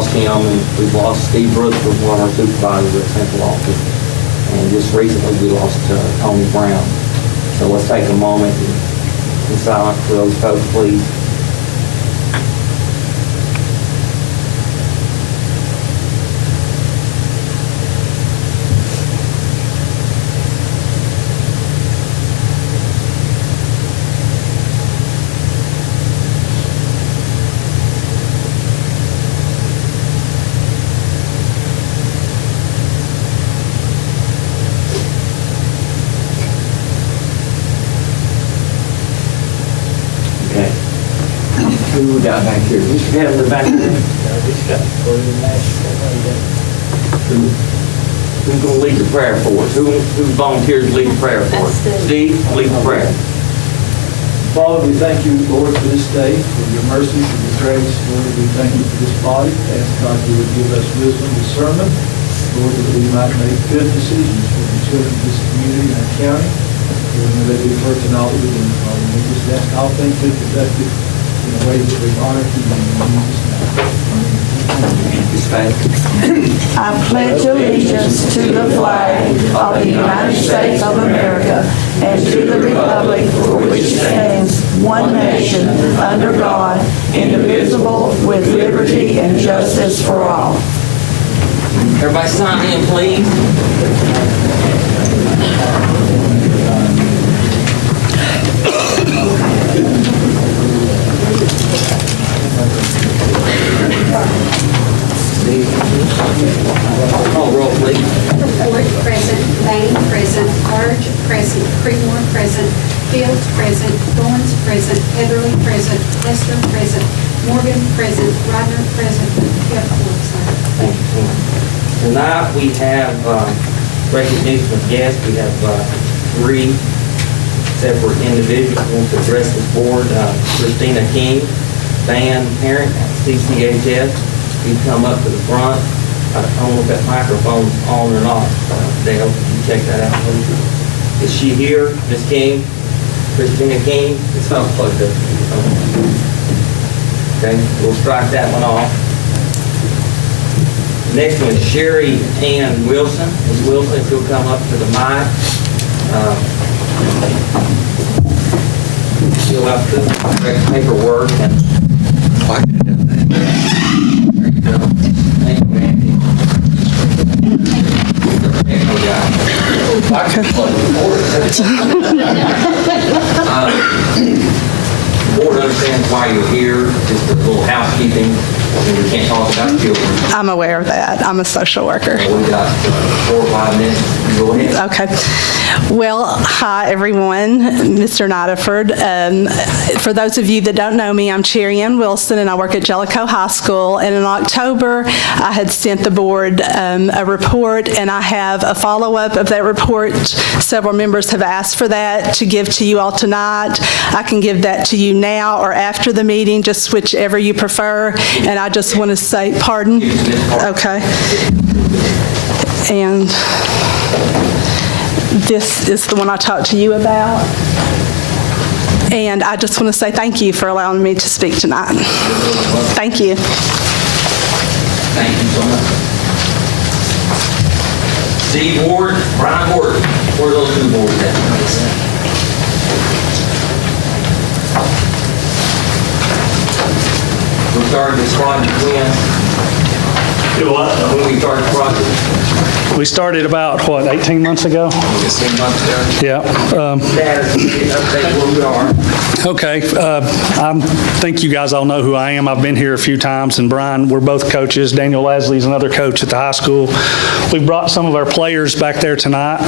lost him, and we've lost Steve Brooks, was one of our supervisors at Central Office. And just recently we lost Tony Brown. So let's take a moment in silence for those folks, please. Who we got back here? Mr. Kevin, back here. Who's going to lead the prayer for us? Who volunteers to lead the prayer for us? Steve, lead the prayer. Father, we thank you, Lord, for this day, for your mercy, for your grace. Lord, we thank you for this body. Ask God you would give us wisdom, discernment, Lord, that we might make good decisions for the children of this community and our county. Lord, may they be first in all that we do, Father. We just ask all things to be conducted in a way that we honor you in Jesus' name. I pledge allegiance to the flag of the United States of America and to the republic for which it stands, one nation, under God, indivisible, with liberty and justice for all. Everybody sign in, please. Call roll, please. Ford present, Bain present, Harge present, Creedmoor present, Fields present, Goins present, Heatherly present, Lester present, Morgan present, Rodner present. You have four, sir. Thank you so much. Tonight we have recognition of guests. We have 3 separate individuals who want to address this board. Christina King, Van Parent at CCHS. You come up to the front. I don't know if that microphone's on or not. Dale, can you check that out, please? Is she here, Ms. King? Christina King? It's not plugged up. Okay, we'll strike that one off. Next one is Sherry Ann Wilson. Ms. Wilson, if you'll come up to the mic. Fill out the correct paperwork and there you go. Thank you, Andy. The board understands why you're here, just a little housekeeping. We can't talk about children. I'm aware of that. I'm a social worker. We got 4 or 5 minutes. Go ahead. Okay. Well, hi, everyone. Mr. Nidaford. For those of you that don't know me, I'm Cherry Ann Wilson, and I work at Jellicoe High School. And in October, I had sent the board a report, and I have a follow-up of that report. Several members have asked for that to give to you all tonight. I can give that to you now or after the meeting, just whichever you prefer. And I just want to say, pardon? Okay. And this is the one I talked to you about. And I just want to say thank you for allowing me to speak tonight. Thank you. Thank you so much. Steve Ward, Brian Ward, where are those 2 boards at? We started this project when? Do what? When we started the project? We started about, 18 months ago? 18 months ago. Yeah. Status, update where we are. Okay. I think you guys all know who I am. I've been here a few times, and Brian, we're both coaches. Daniel Lasley is another coach at the high school. We brought some of our players back there tonight.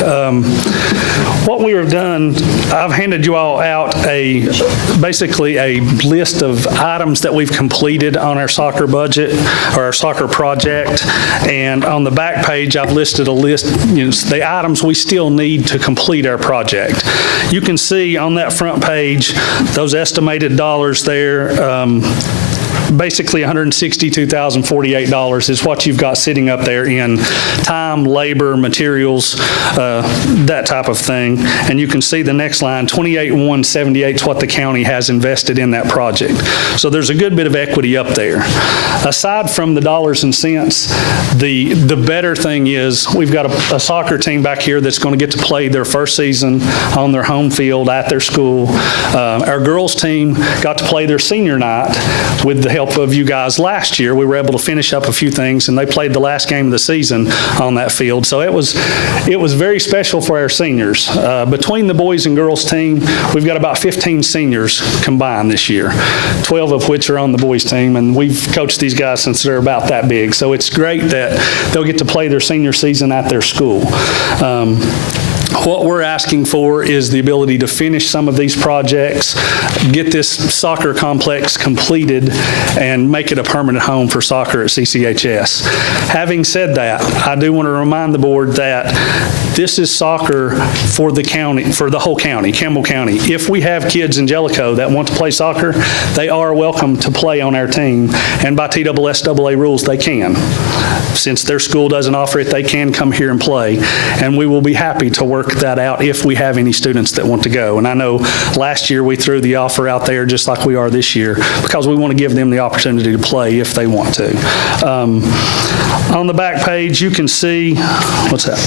What we have done, I've handed you all out basically a list of items that we've completed on our soccer budget or our soccer project, and on the back page I've listed a list, the items we still need to complete our project. You can see on that front page those estimated dollars there. basically $162,048 is what you've got sitting up there in time, labor, materials, that type of thing. And you can see the next line, 28,178 is what the county has invested in that project. So there's a good bit of equity up there. Aside from the dollars and cents, the better thing is we've got a soccer team back here that's going to get to play their first season on their home field at their school. Our girls team got to play their senior night with the help of you guys last year. We were able to finish up a few things, and they played the last game of the season on that field. So it was very special for our seniors. Between the boys and girls team, we've got about 15 seniors combined this year, 12 of which are on the boys team, and we've coached these guys since they're about that big. So it's great that they'll get to play their senior season at their school. What we're asking for is the ability to finish some of these projects, get this soccer complex completed, and make it a permanent home for soccer at CCHS. Having said that, I do want to remind the board that this is soccer for the county, for the whole county, Campbell County. If we have kids in Jellicoe that want to play soccer, they are welcome to play on our team, and by TSSAA rules, they can. Since their school doesn't offer it, they can come here and play, and we will be happy to work that out if we have any students that want to go. And I know last year we threw the offer out there just like we are this year because we want to give them the opportunity to play if they want to. On the back page, you can see, what's that?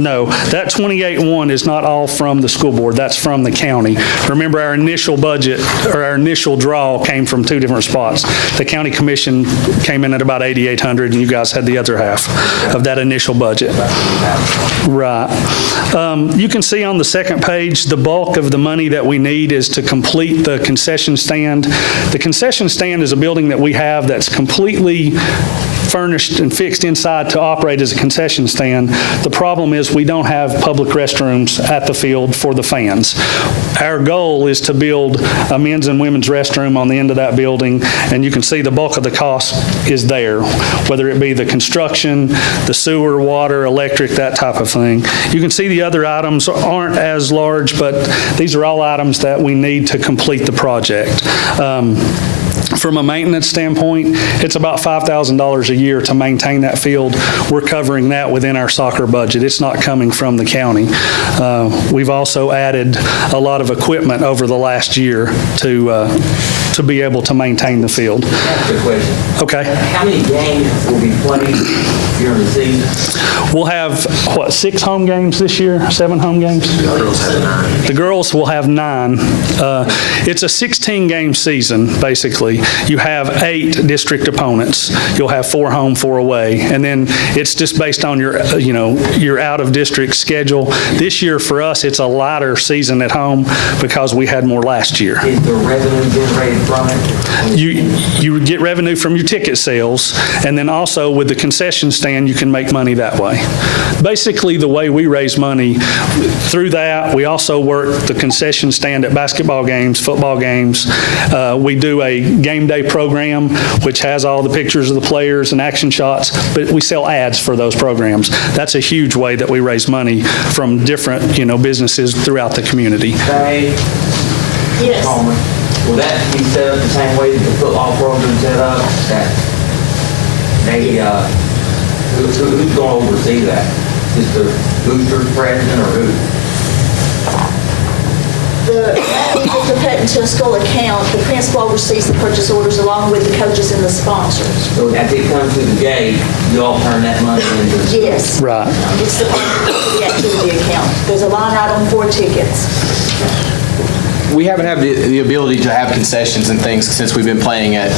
No, that 28.1 is not all from the school board. That's from the county. Remember, our initial budget, or our initial draw came from two different spots. The county commission came in at about 8,800, and you guys had the other half of that initial budget. Right. You can see on the second page, the bulk of the money that we need is to complete the concession stand. The concession stand is a building that we have that's completely furnished and fixed inside to operate as a concession stand. The problem is we don't have public restrooms at the field for the fans. Our goal is to build a men's and women's restroom on the end of that building, and you can see the bulk of the cost is there, whether it be the construction, the sewer, water, electric, that type of thing. You can see the other items aren't as large, but these are all items that we need to complete the project. From a maintenance standpoint, it's about $5,000 a year to maintain that field. We're covering that within our soccer budget. It's not coming from the county. We've also added a lot of equipment over the last year to be able to maintain the field. That's a question. Okay. How many games will be played during the season? We'll have, 6 home games this year? 7 home games? The girls will have 9. It's a 16-game season, basically. You have 8 district opponents. You'll have 4 home, 4 away. And then it's just based on your out-of-district schedule. This year, for us, it's a lighter season at home because we had more last year. Is the revenue generated from it? You get revenue from your ticket sales, and then also with the concession stand, you can make money that way. Basically, the way we raise money through that, we also work the concession stand at basketball games, football games. We do a game day program, which has all the pictures of the players and action shots, but we sell ads for those programs. That's a huge way that we raise money from different, businesses throughout the community. Yes. Will that be set up the same way that the football program's set up? That maybe, who's going to oversee that? Is the boosters president or who? That we put into a school account. The principal oversees the purchase orders along with the coaches and the sponsors. So as it comes to the gate, you all turn that money into the... Yes. Right. It's the activity account. There's a line item for tickets. We haven't had the ability to have concessions and things since we've been playing at,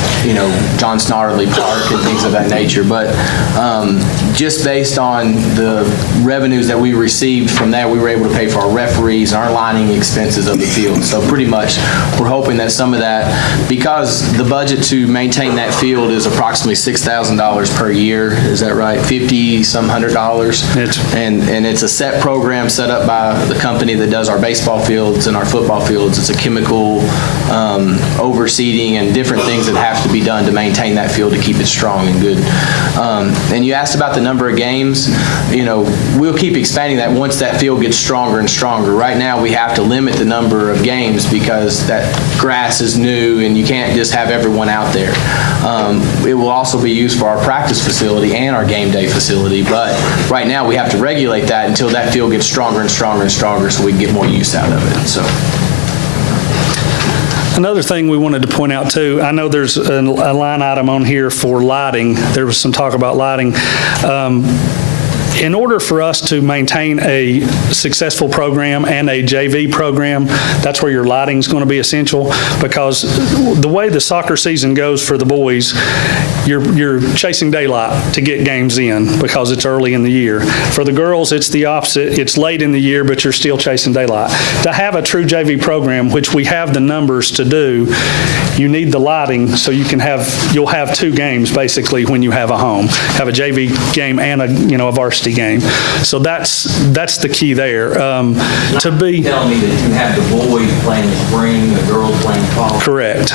John Snarley Park and things of that nature. But just based on the revenues that we received from that, we were able to pay for our referees and our lining expenses of the field. So pretty much we're hoping that some of that, because the budget to maintain that field is approximately $6,000 per year, is that right? $50-some $100. And it's a set program set up by the company that does our baseball fields and our football fields. a chemical overseeding and different things that have to be done to maintain that field to keep it strong and good. And you asked about the number of games. We'll keep expanding that once that field gets stronger and stronger. Right now, we have to limit the number of games because that grass is new and you can't just have everyone out there. It will also be used for our practice facility and our game day facility, but right now we have to regulate that until that field gets stronger and stronger and stronger so we can get more use out of it. So. Another thing we wanted to point out too, I know there's a line item on here for lighting. There was some talk about lighting. In order for us to maintain a successful program and a JV program, that's where your lighting is going to be essential, because the way the soccer season goes for the boys, you're chasing daylight to get games in because it's early in the year. For the girls, it's the opposite. It's late in the year, but you're still chasing daylight. To have a true JV program, which we have the numbers to do, you need the lighting so you'll have two games basically when you have a home. Have a JV game and a varsity game. So that's the key there. To be telling me that you have the boys playing the spring, the girls playing fall. Correct.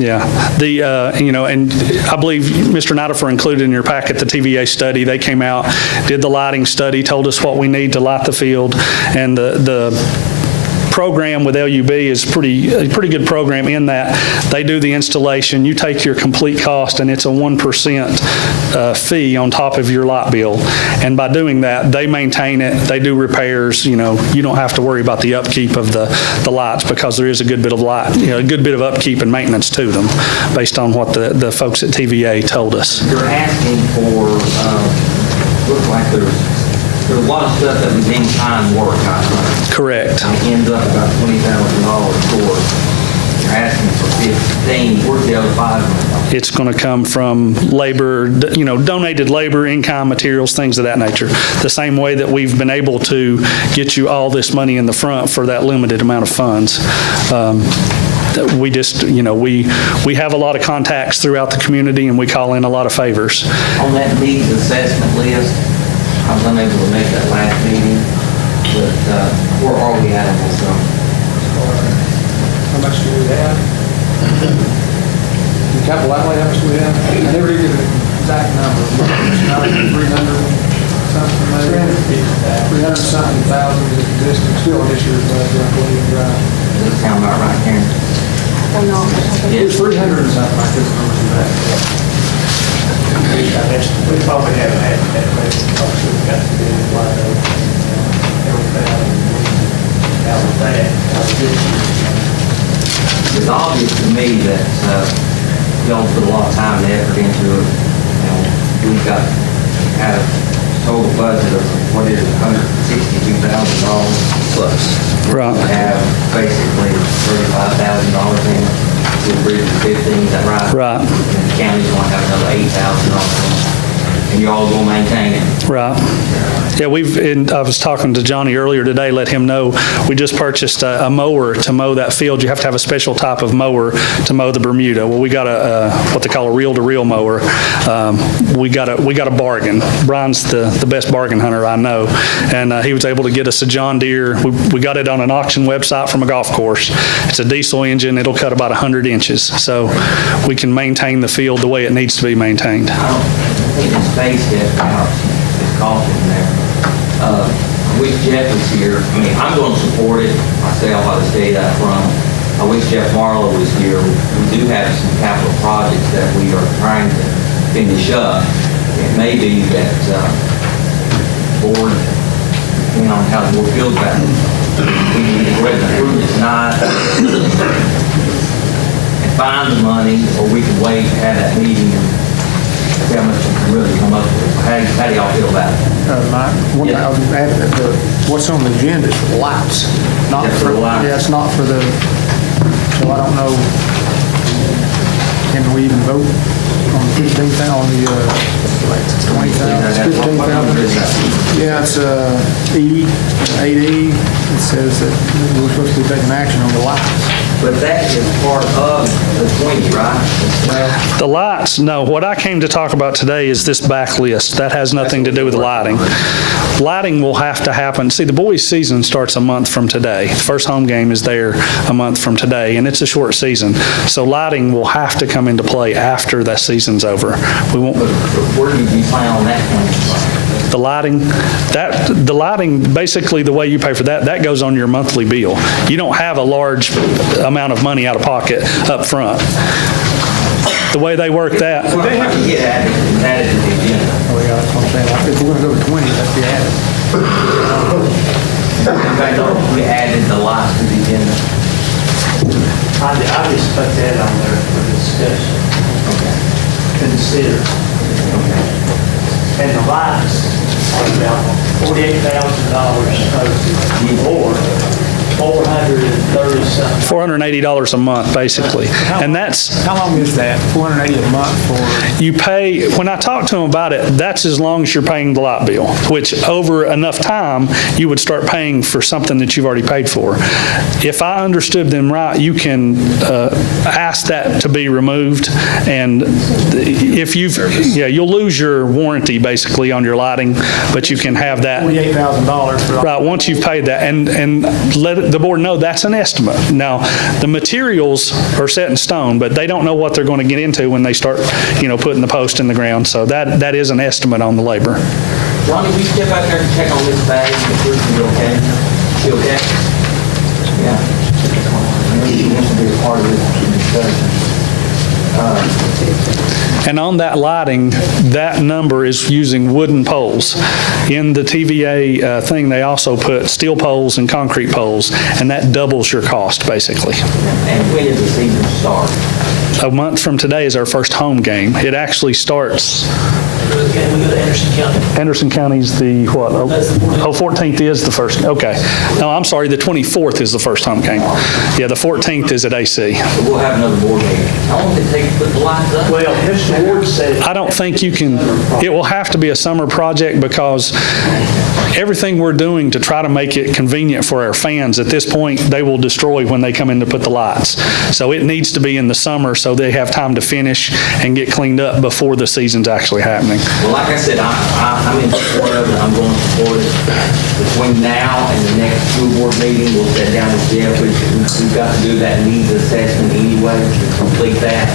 Yeah. And I believe Mr. Nidifer included in your packet the TVA study. They came out, did the lighting study, told us what we need to light the field, and the program with LUB is a pretty good program in that they do the installation. You take your complete cost, and it's a 1% fee on top of your light bill. And by doing that, they maintain it. They do repairs. You don't have to worry about the upkeep of the lights because there is a good bit of a good bit of upkeep and maintenance to them, based on what the folks at TVA told us. You're asking for looks like there's a lot of stuff that was in-kind work. Correct. It ends up about $20,000 for. You're asking for 15. Where's the other $5 million? It's going to come from labor, donated labor, in-kind materials, things of that nature. The same way that we've been able to get you all this money in the front for that limited amount of funds. We just, we have a lot of contacts throughout the community, and we call in a lot of favors. On that needs assessment list, I was unable to make that last meeting, but where are we at on this one? How much do we have? The capital outlay, how much do we have? I never give an exact number. It's not like 300 something, maybe. 300 something thousand is existing still this year's budget, I believe, right? Does it sound about right, Karen? It's 300 and something, I couldn't remember that. We probably haven't had that much, because we've got to do it wide open, everything out of that. It's obvious to me that y'all put a lot of time and effort into it. We've got had a total budget of, $162,000 plus. Right. We have basically $35,000 in it. We'll bridge to 15, is that right? Right. And the county's going to have another $8,000, and you're all going to maintain it. Right. Yeah, I was talking to Johnny earlier today, let him know we just purchased a mower to mow that field. You have to have a special type of mower to mow the Bermuda. Well, we got what they call a reel-to-reel mower. We got a bargain. Brian's the best bargain hunter I know, and he was able to get us a John Deere. We got it on an auction website from a golf course. It's a diesel engine. It'll cut about 100 inches, so we can maintain the field the way it needs to be maintained. I don't think it's space yet now. It's costing there. I wish Jeff was here. I mean, I'm going to support it myself. I'll just say that from. I wish Jeff Marlowe was here. We do have some capital projects that we are trying to finish up. It may be that board, depending on how the board feels about it, we need to go ahead and approve it tonight and find the money, or we can wait and have that meeting and see how much we can really come up with. How do y'all feel about it? Mike, what's on the agenda is for the lights. Not Just for the lights. Yeah, it's not for the, so I don't know, can we even vote on the 15,000, on the 20,000, 15,000? Yeah, it's 8E. It says that we're supposed to be taking action on the lights. But that is part of the 20, right? The lights, no, what I came to talk about today is this back list. That has nothing to do with lighting. Lighting will have to happen. See, the boys' season starts a month from today. First home game is there a month from today, and it's a short season. So lighting will have to come into play after that season's over. We won't. But where do you plan on that coming from? The lighting, basically the way you pay for that goes on your monthly bill. You don't have a large amount of money out of pocket up front. The way they work that, Well, they have to get added to the agenda. Oh, yeah, that's what I'm saying. If we're gonna go to 20, that's the added. In fact, we added the lights to the agenda. I just put that on there for discussion. Consider. And the lights are about $48,000 or $430-something. $480 a month, basically. And that's, How long is that? 480 a month for? you pay, when I talk to them about it, that's as long as you're paying the light bill, which over enough time, you would start paying for something that you've already paid for. If I understood them right, you can ask that to be removed, and if you'll lose your warranty basically on your lighting, but you can have that. $48,000 for all. Right, once you've paid that, and let the board know that's an estimate. Now, the materials are set in stone, but they don't know what they're going to get into when they start, putting the post in the ground. So that is an estimate on the labor. Ronnie, will you step out there and check on this bag, make sure it's okay? You okay? Yeah. I know you want to be a part of this discussion. And on that lighting, that number is using wooden poles. In the TVA thing, they also put steel poles and concrete poles, and that doubles your cost, basically. And when does the season start? A month from today is our first home game. It actually starts, We go to Anderson County. Anderson County's the, what? Oh, 14th is the first, okay. No, I'm sorry, the 24th is the first home game. Yeah, the 14th is at AC. So we'll have another board meeting. How long does it take to put the lights up? Well, Mr. Ward said. I don't think you can, it will have to be a summer project because everything we're doing to try to make it convenient for our fans, at this point, they will destroy when they come in to put the lights. So it needs to be in the summer so they have time to finish and get cleaned up before the season's actually happening. Well, like I said, I'm in support of it. I'm going to support it. Between now and the next school board meeting, we'll sit down with Jeff. We've got to do that needs assessment anyway. To complete that,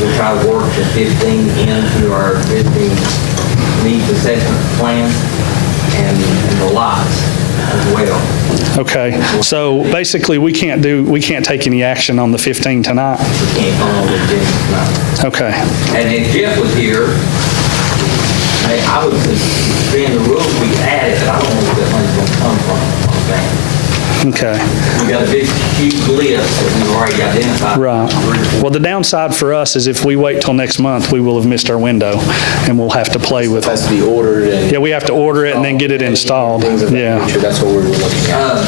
we'll try to work the 15 into our existing needs assessment plan and the lots as well. Okay, so basically, we can't take any action on the 15 tonight? We can't come up with this tonight. Okay. And if Jeff was here, I would suspend the rules, we could add it, but I don't know where that money's going to come from on that. Okay. We got a big, huge list that we've already identified. Right. Well, the downside for us is if we wait till next month, we will have missed our window, and we'll have to play with It has to be ordered and. Yeah, we have to order it and then get it installed. Things of that Yeah. nature. That's what we're looking at.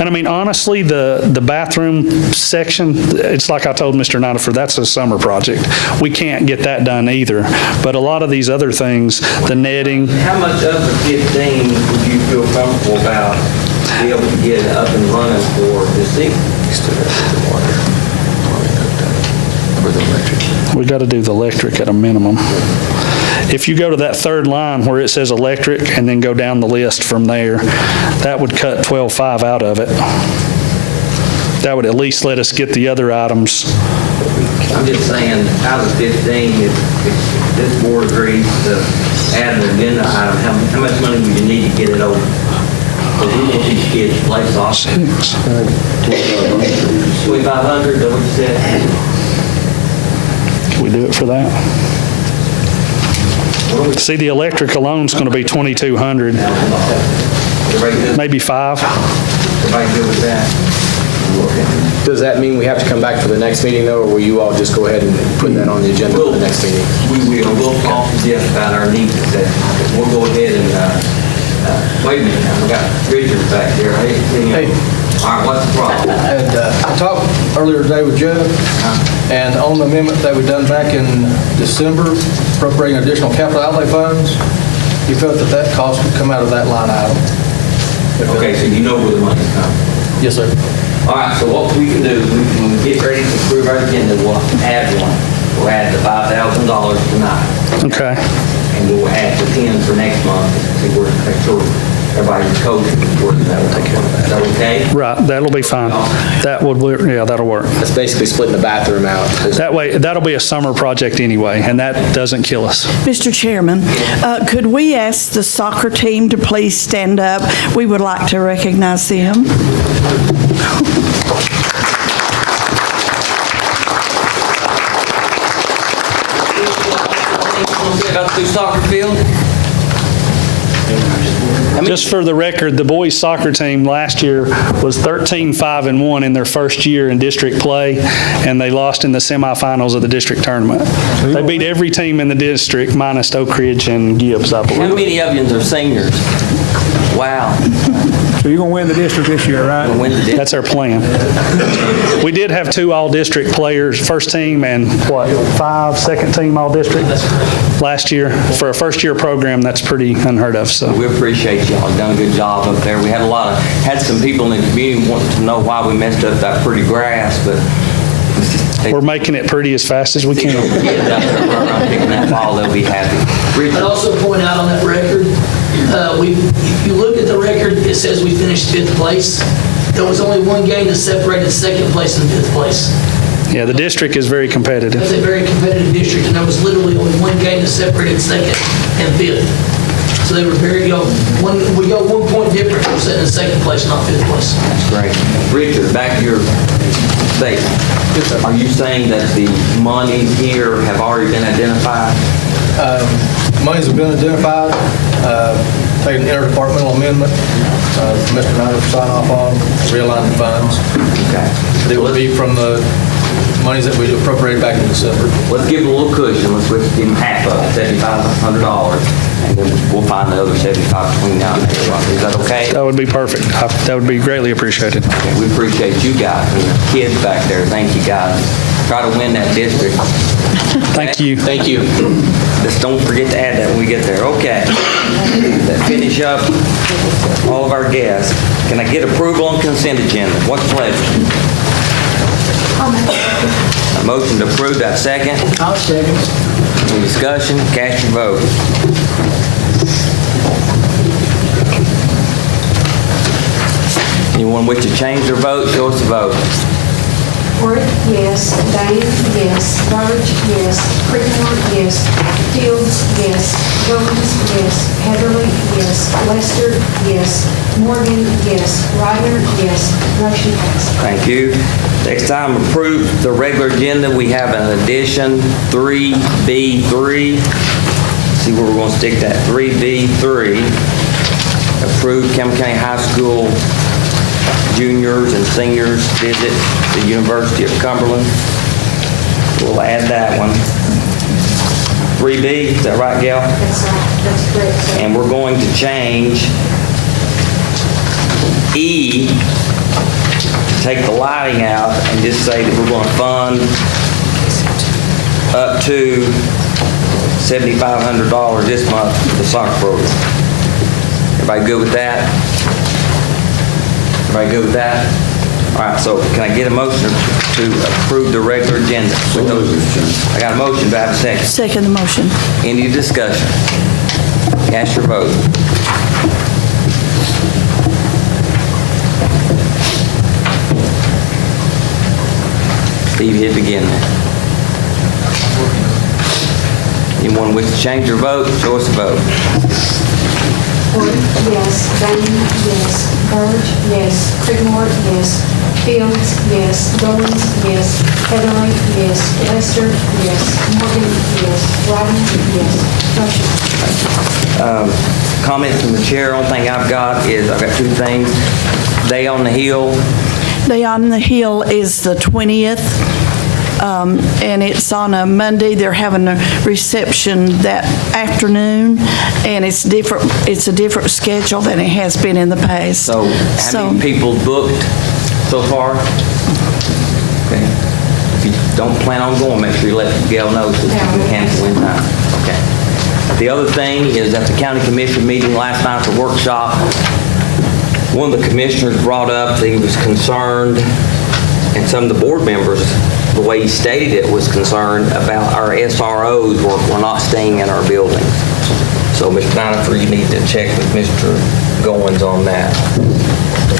And I mean, honestly, the bathroom section, it's like I told Mr. Nottiford, that's a summer project. We can't get that done either. But a lot of these other things, the netting, How much of the 15 would you feel comfortable about be able to get it up and running for the season? we got to do the electric at a minimum. If you go to that third line where it says electric and then go down the list from there, that would cut 12.5 out of it. That would at least let us get the other items. I'm just saying, out of the 15, if this board agrees to add an agenda item, how much money would you need to get it over? Because we want these kids to play soccer. 2,500, is that what you said? Can we do it for that? See, the electric alone is going to be 2,200, Everybody good? maybe 5. Everybody good with that? Does that mean we have to come back for the next meeting though, or will you all just go ahead and put that on the agenda for the next meeting? We'll talk to Jeff about our needs assessment. We'll go ahead and, wait a minute, we got Richard back there. Hey. All right, what's the problem? And I talked earlier today with Joe, and on the amendment that we done back in December, appropriating additional capital outlay funds, he felt that that cost would come out of that line item. Okay, so you know where the money's coming. Yes, sir. All right, so what we can do, when we get ready to approve our agenda, we'll add one. We'll add the $5,000 tonight. Okay. And we'll add the 10 for next month, see where, make sure everybody's coaching before that. Is that okay? Right, that'll be fine. That would, yeah, that'll work. That's basically splitting the bathroom out. That way, that'll be a summer project anyway, and that doesn't kill us. Mr. Chairman, could we ask the soccer team to please stand up? We would like to recognize them. About the soccer field? Just for the record, the boys' soccer team last year was 13-5-1 in their first year in district play, and they lost in the semifinals of the district tournament. They beat every team in the district minus Oak Ridge and Gibbs, I How believe. many of you are seniors? Wow. So you're going to win the district this year, right? When did it? That's our plan. We did have 2 all-district players, first team and 5 second-team all-district last year. For a first-year program, that's pretty unheard of, so. We appreciate y'all. Done a good job up there. We had some people in the community wanting to know why we messed up that pretty grass, but We're making it pretty as fast as we can. kids out there running around picking that ball, they'll be happy. Richard? I'd also point out on that record, if you look at the record, it says we finished 5th place. There was only one game that separated 2nd place and 5th place. Yeah, the district is very competitive. That's a very competitive district, and there was literally only one game that separated 2nd and 5th. So they were very, we go 1 point difference from sitting in 2nd place, not 5th place. That's great. Richard, back to your statement. Are you saying that the monies here have already been identified? Monies have been identified, taken an interdepartmental amendment, Mr. Knight will sign off on, realign the funds. Okay. It will be from the monies that we appropriated back in December. Let's give them a little cushion. Let's give them half of it, $7,500, and then we'll find the other $75 between now and then. Is that okay? That would be perfect. That would be greatly appreciated. Okay, we appreciate you guys and the kids back there. Thank you, guys. Try to win that district. Thank you. Thank you. Just don't forget to add that when we get there. Okay. That finish up all of our guests. Can I get approval on consent agenda? What's the pleasure? A motion to approve, that second? I'll second. Any discussion? Cast your vote. Anyone wish to change their vote, show us the vote. Ford, yes. Dane, yes. Burge, yes. Creekmore, yes. Fields, yes. Goins, yes. Heatherly, yes. Lester, yes. Morgan, yes. Ryder, yes. Motion passed. Thank you. Next time, approve the regular agenda. We have an addition, 3B3. See where we're going to stick that, 3B3. Approve Campbell County High School juniors and seniors visit the University of Cumberland. We'll add that one. 3B, is that right, Gail? That's right. That's correct, sir. And we're going to change E, take the lighting out and just say that we're going to fund up to $7,500 this month for the soccer program. Everybody good with that? Everybody good with that? All right, so can I get a motion to approve the regular agenda? With those, I got a motion, do I have a second? Second the motion. Any discussion? Cast your vote. Steve, hit begin there. Anyone wish to change their vote, show us a vote. Ford, yes. Dane, yes. Burge, yes. Creekmore, yes. Fields, yes. Goins, yes. Heatherly, yes. Lester, yes. Morgan, yes. Ryder, yes. Motion. Comments from the chair, only thing I've got is, I've got 2 things. Day on the Hill, Day on the Hill is the 20th, and it's on a Monday. They're having a reception that afternoon, and it's different. It's a different schedule than it has been in the past. so how many people booked so far? Okay. If you don't plan on going, make sure you let Gail know so she can cancel in time. Okay. The other thing is at the county commission meeting last night, the workshop, one of the commissioners brought up that he was concerned, and some of the board members, the way he stated it, was concerned about our SROs were not staying in our buildings. So, Mr. Donifer, you need to check with Mr. Goins on that.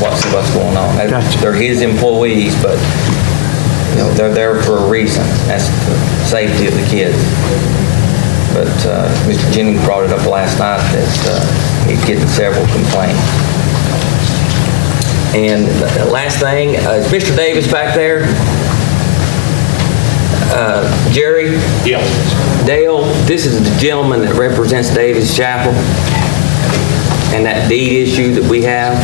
What's going on. They're his employees, but they're there for a reason. That's the safety of the kids. But Mr. Jennings brought it up last night that he's getting several complaints. And the last thing, is Mr. Davis back there? Jerry? Yeah. Dale, this is the gentleman that represents Davis Chapel and that deed issue that we have.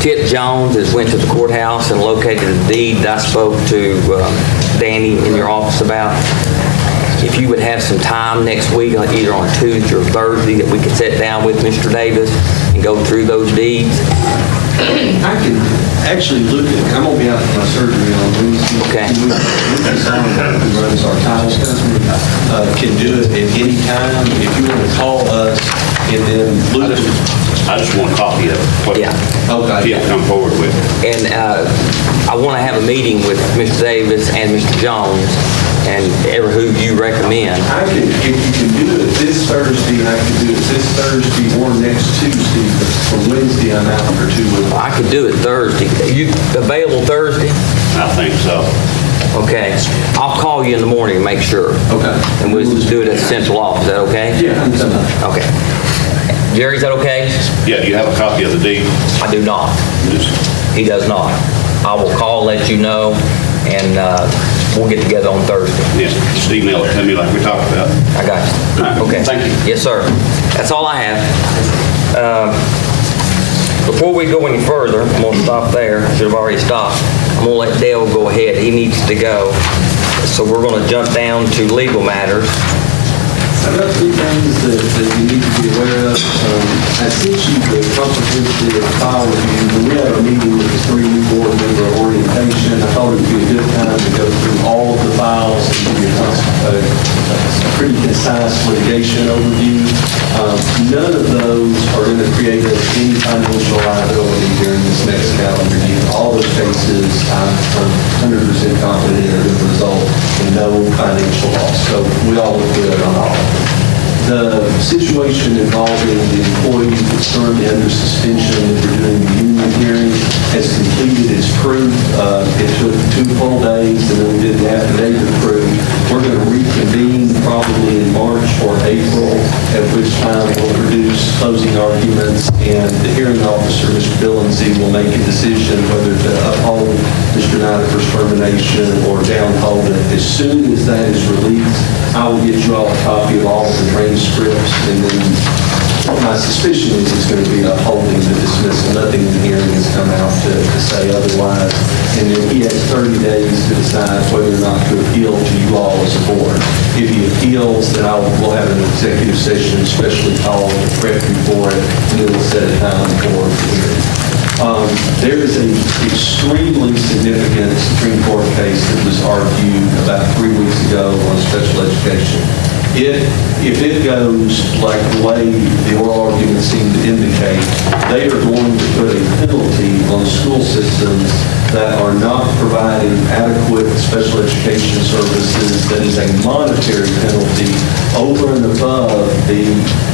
Tip Jones has went to the courthouse and located a deed that I spoke to Danny in your office about. If you would have some time next week, either on Tuesday or Thursday, that we could sit down with Mr. Davis and go through those deeds. I can actually look at, I'm going to be out for my surgery on Wednesday. Okay. Lucas Allen, who runs our title company, can do it at any time. If you want to call us, and then Lucas. I just want a copy of it. Yeah. Okay. Yeah, come forward with it. And I want to have a meeting with Mr. Davis and Mr. Jones and who you recommend. I can, if you can do it this Thursday, I can do it this Thursday or next Tuesday, but for Wednesday, I'm out for 2 weeks. I could do it Thursday. Are you available Thursday? I think so. Okay. I'll call you in the morning and make sure. Okay. And we'll just do it at the central office. Is that okay? Yeah, I'm done. Okay. Jerry, is that okay? Yeah, do you have a copy of the deed? I do not. He does not. I will call, let you know, and we'll get together on Thursday. Yes, just email it to me like we talked about. I got you. All right. Okay. Thank you. Yes, sir. That's all I have. Before we go any further, I'm going to stop there. Should have already stopped. I'm going to let Dale go ahead. He needs to go. So we're going to jump down to legal matters. I've got 3 things that you need to be aware of. I sent you the comprehensive file review. When we had a meeting with the 3 new board member orientation, I thought it would be a good time to go through all of the files and give you a pretty concise litigation overview. None of those are going to create us any financial liability during this next calendar year. All those cases, I'm 100% confident are going to result in no financial loss. So we all look good on all of them. The situation involving the employee that's currently under suspension that we're doing the union hearing has completed its proof. It took 2 full days, and then we did the affidavit proof. We're going to reconvene probably in March or April, at which time we'll produce closing arguments, and the hearing officer, Mr. Billingsley, will make a decision whether to uphold Mr. Nidifer's termination or downhold it. As soon as that is released, I will get you all a copy of all of the transcripts, and then my suspicion is it's going to be upholding the dismissal. Nothing in the hearing has come out to say otherwise. And then he has 30 days to decide whether or not to appeal to you all as a board. If he appeals, then we'll have an executive session specially called to prep you for it, and then we'll set a time for the hearing. There is an extremely significant Supreme Court case that was argued about 3 weeks ago on special education. If it goes like the way the oral arguments seem to indicate, they are going to put a penalty on school systems that are not providing adequate special education services that is a monetary penalty over and above the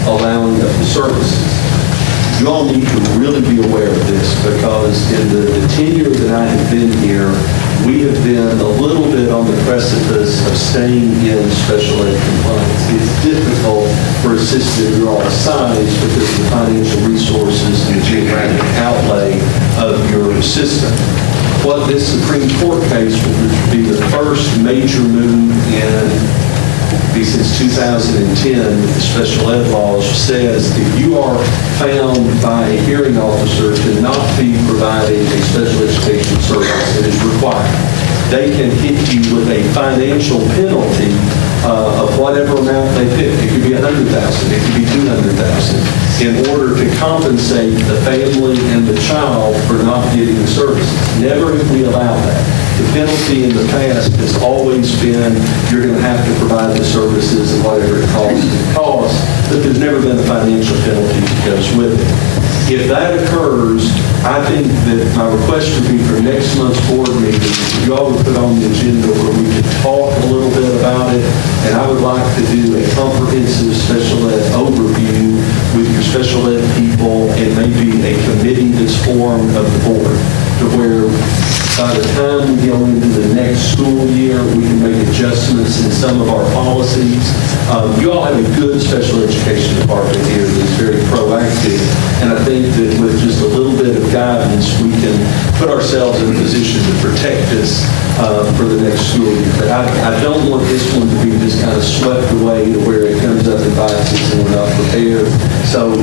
allowing of the services. You all need to really be aware of this, because in the tenure that I have been here, we have been a little bit on the precipice of staying in special ed compliance. It's difficult for a system your all size because of the financial resources and the geographic outlay of your system. What this Supreme Court case would be the first major move since 2010 with the special ed laws says if you are found by a hearing officer to not be providing a special education service that is required, they can hit you with a financial penalty of whatever amount they pick. It could be $100,000, it could be $200,000, in order to compensate the family and the child for not getting the services. Never have we allowed that. The penalty in the past has always been you're going to have to provide the services and whatever it costs, but there's never been a financial penalty that goes with it. If that occurs, I think that my request would be for next month's board meeting, if you all would put on the agenda where we could talk a little bit about it, and I would like to do a comprehensive special ed overview with your special ed people and maybe a committee that's formed of the board, to where by the time we go into the next school year, we can make adjustments in some of our policies. You all have a good special education department here that's very proactive, and I think that with just a little bit of guidance, we can put ourselves in a position to protect us for the next school year. But I don't want this one to be just kind of swept away to where it comes up and bites us and we're not prepared. So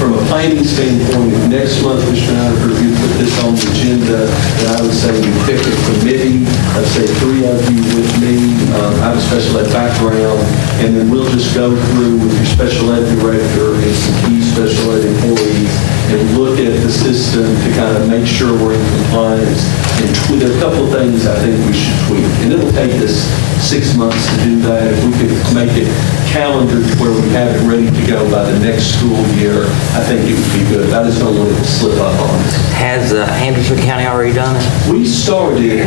from a planning standpoint, if next month, Mr. Snyder, if you put this on the agenda, then I would say we pick a committee, I'd say 3 of you with me. I have a special ed background, and then we'll just go through with your special ed director and some key special ed employees and look at the system to kind of make sure we're in compliance. And there are a couple of things I think we should tweak. And it'll take us 6 months to do that. If we could make it calendared where we have it ready to go by the next school year, I think it would be good. I just don't want it to slip up on us. Has Anderson County already done it? We started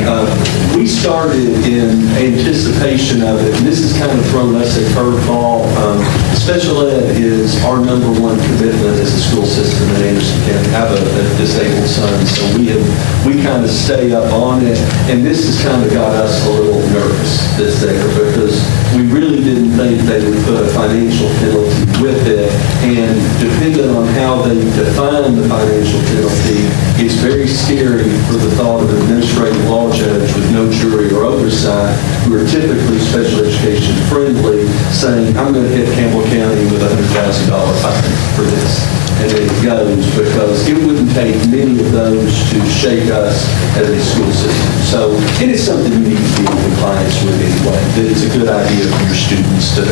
in anticipation of it, and this has kind of thrown us a curveball. Special ed is our number one commitment as a school system in Anderson County. I have a disabled son, so we kind of stay up on it, and this has kind of got us a little nervous that's there because we really didn't think they would put a financial penalty with it, and depending on how they define the financial penalty, it's very scary for the thought of an administrative law judge with no jury or oversight, who are typically special education friendly, saying, I'm going to hit Campbell County with a $100,000 fine for this. And then it goes, because it wouldn't take many of those to shake us as a school system. So it is something you need to be in compliance with anyway, that it's a good idea for your students to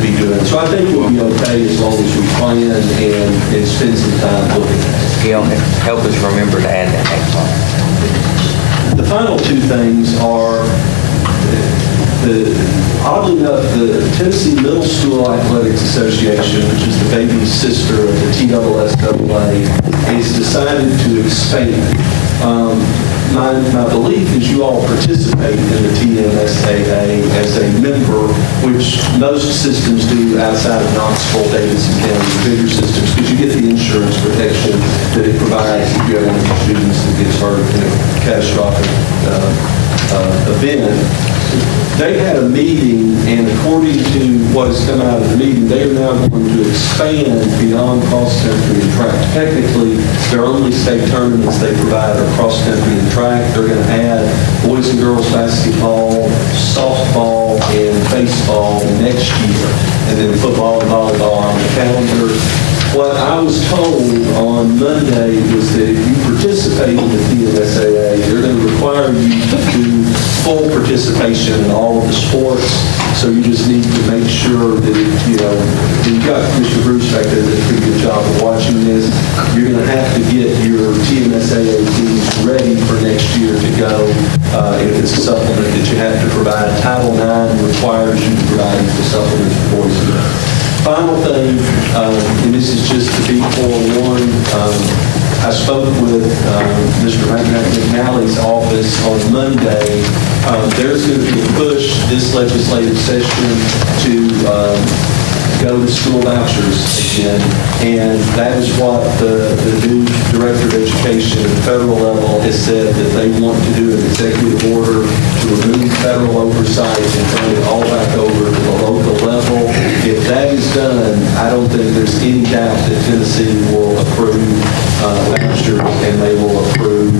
be doing. So I think we'll be okay as long as we plan and spend some time looking at it. Gail, help us remember to add that next one. The final 2 things are, oddly enough, the Tennessee Middle School Athletics Association, which is the baby sister of the TSSAA, has decided to expand. My belief is you all participate in the TMSAA as a member, which most systems do outside of Knoxville, Davidson County, the bigger systems, because you get the insurance protection that it provides if you have one of your students that gets hurt in a catastrophic event. They had a meeting, and according to what has come out of the meeting, they are now going to expand beyond cross-country and track. Technically, their only state tournaments they provide are cross-country and track. They're going to add boys and girls basketball, softball, and baseball next year, and then football and volleyball on the calendar. What I was told on Monday was that if you participate in the TMSAA, they're going to require you to do full participation in all of the sports. So you just need to make sure that, you've got Mr. Bruce back there that did a pretty good job of watching this. You're going to have to get your TMSAA teams ready for next year to go. If it's a supplement that you have to provide, Title IX requires you to provide the supplements for boys and girls. Final thing, and this is just to be forewarned, I spoke with Mr. McNally's office on Monday. There's going to be a push this legislative session to go to school vouchers again, and that is what the new Director of Education at the federal level has said, that they want to do an executive order to remove federal oversight and turn it all back over to the local level. If that is done, I don't think there's any doubt that Tennessee will approve vouchers, and they will approve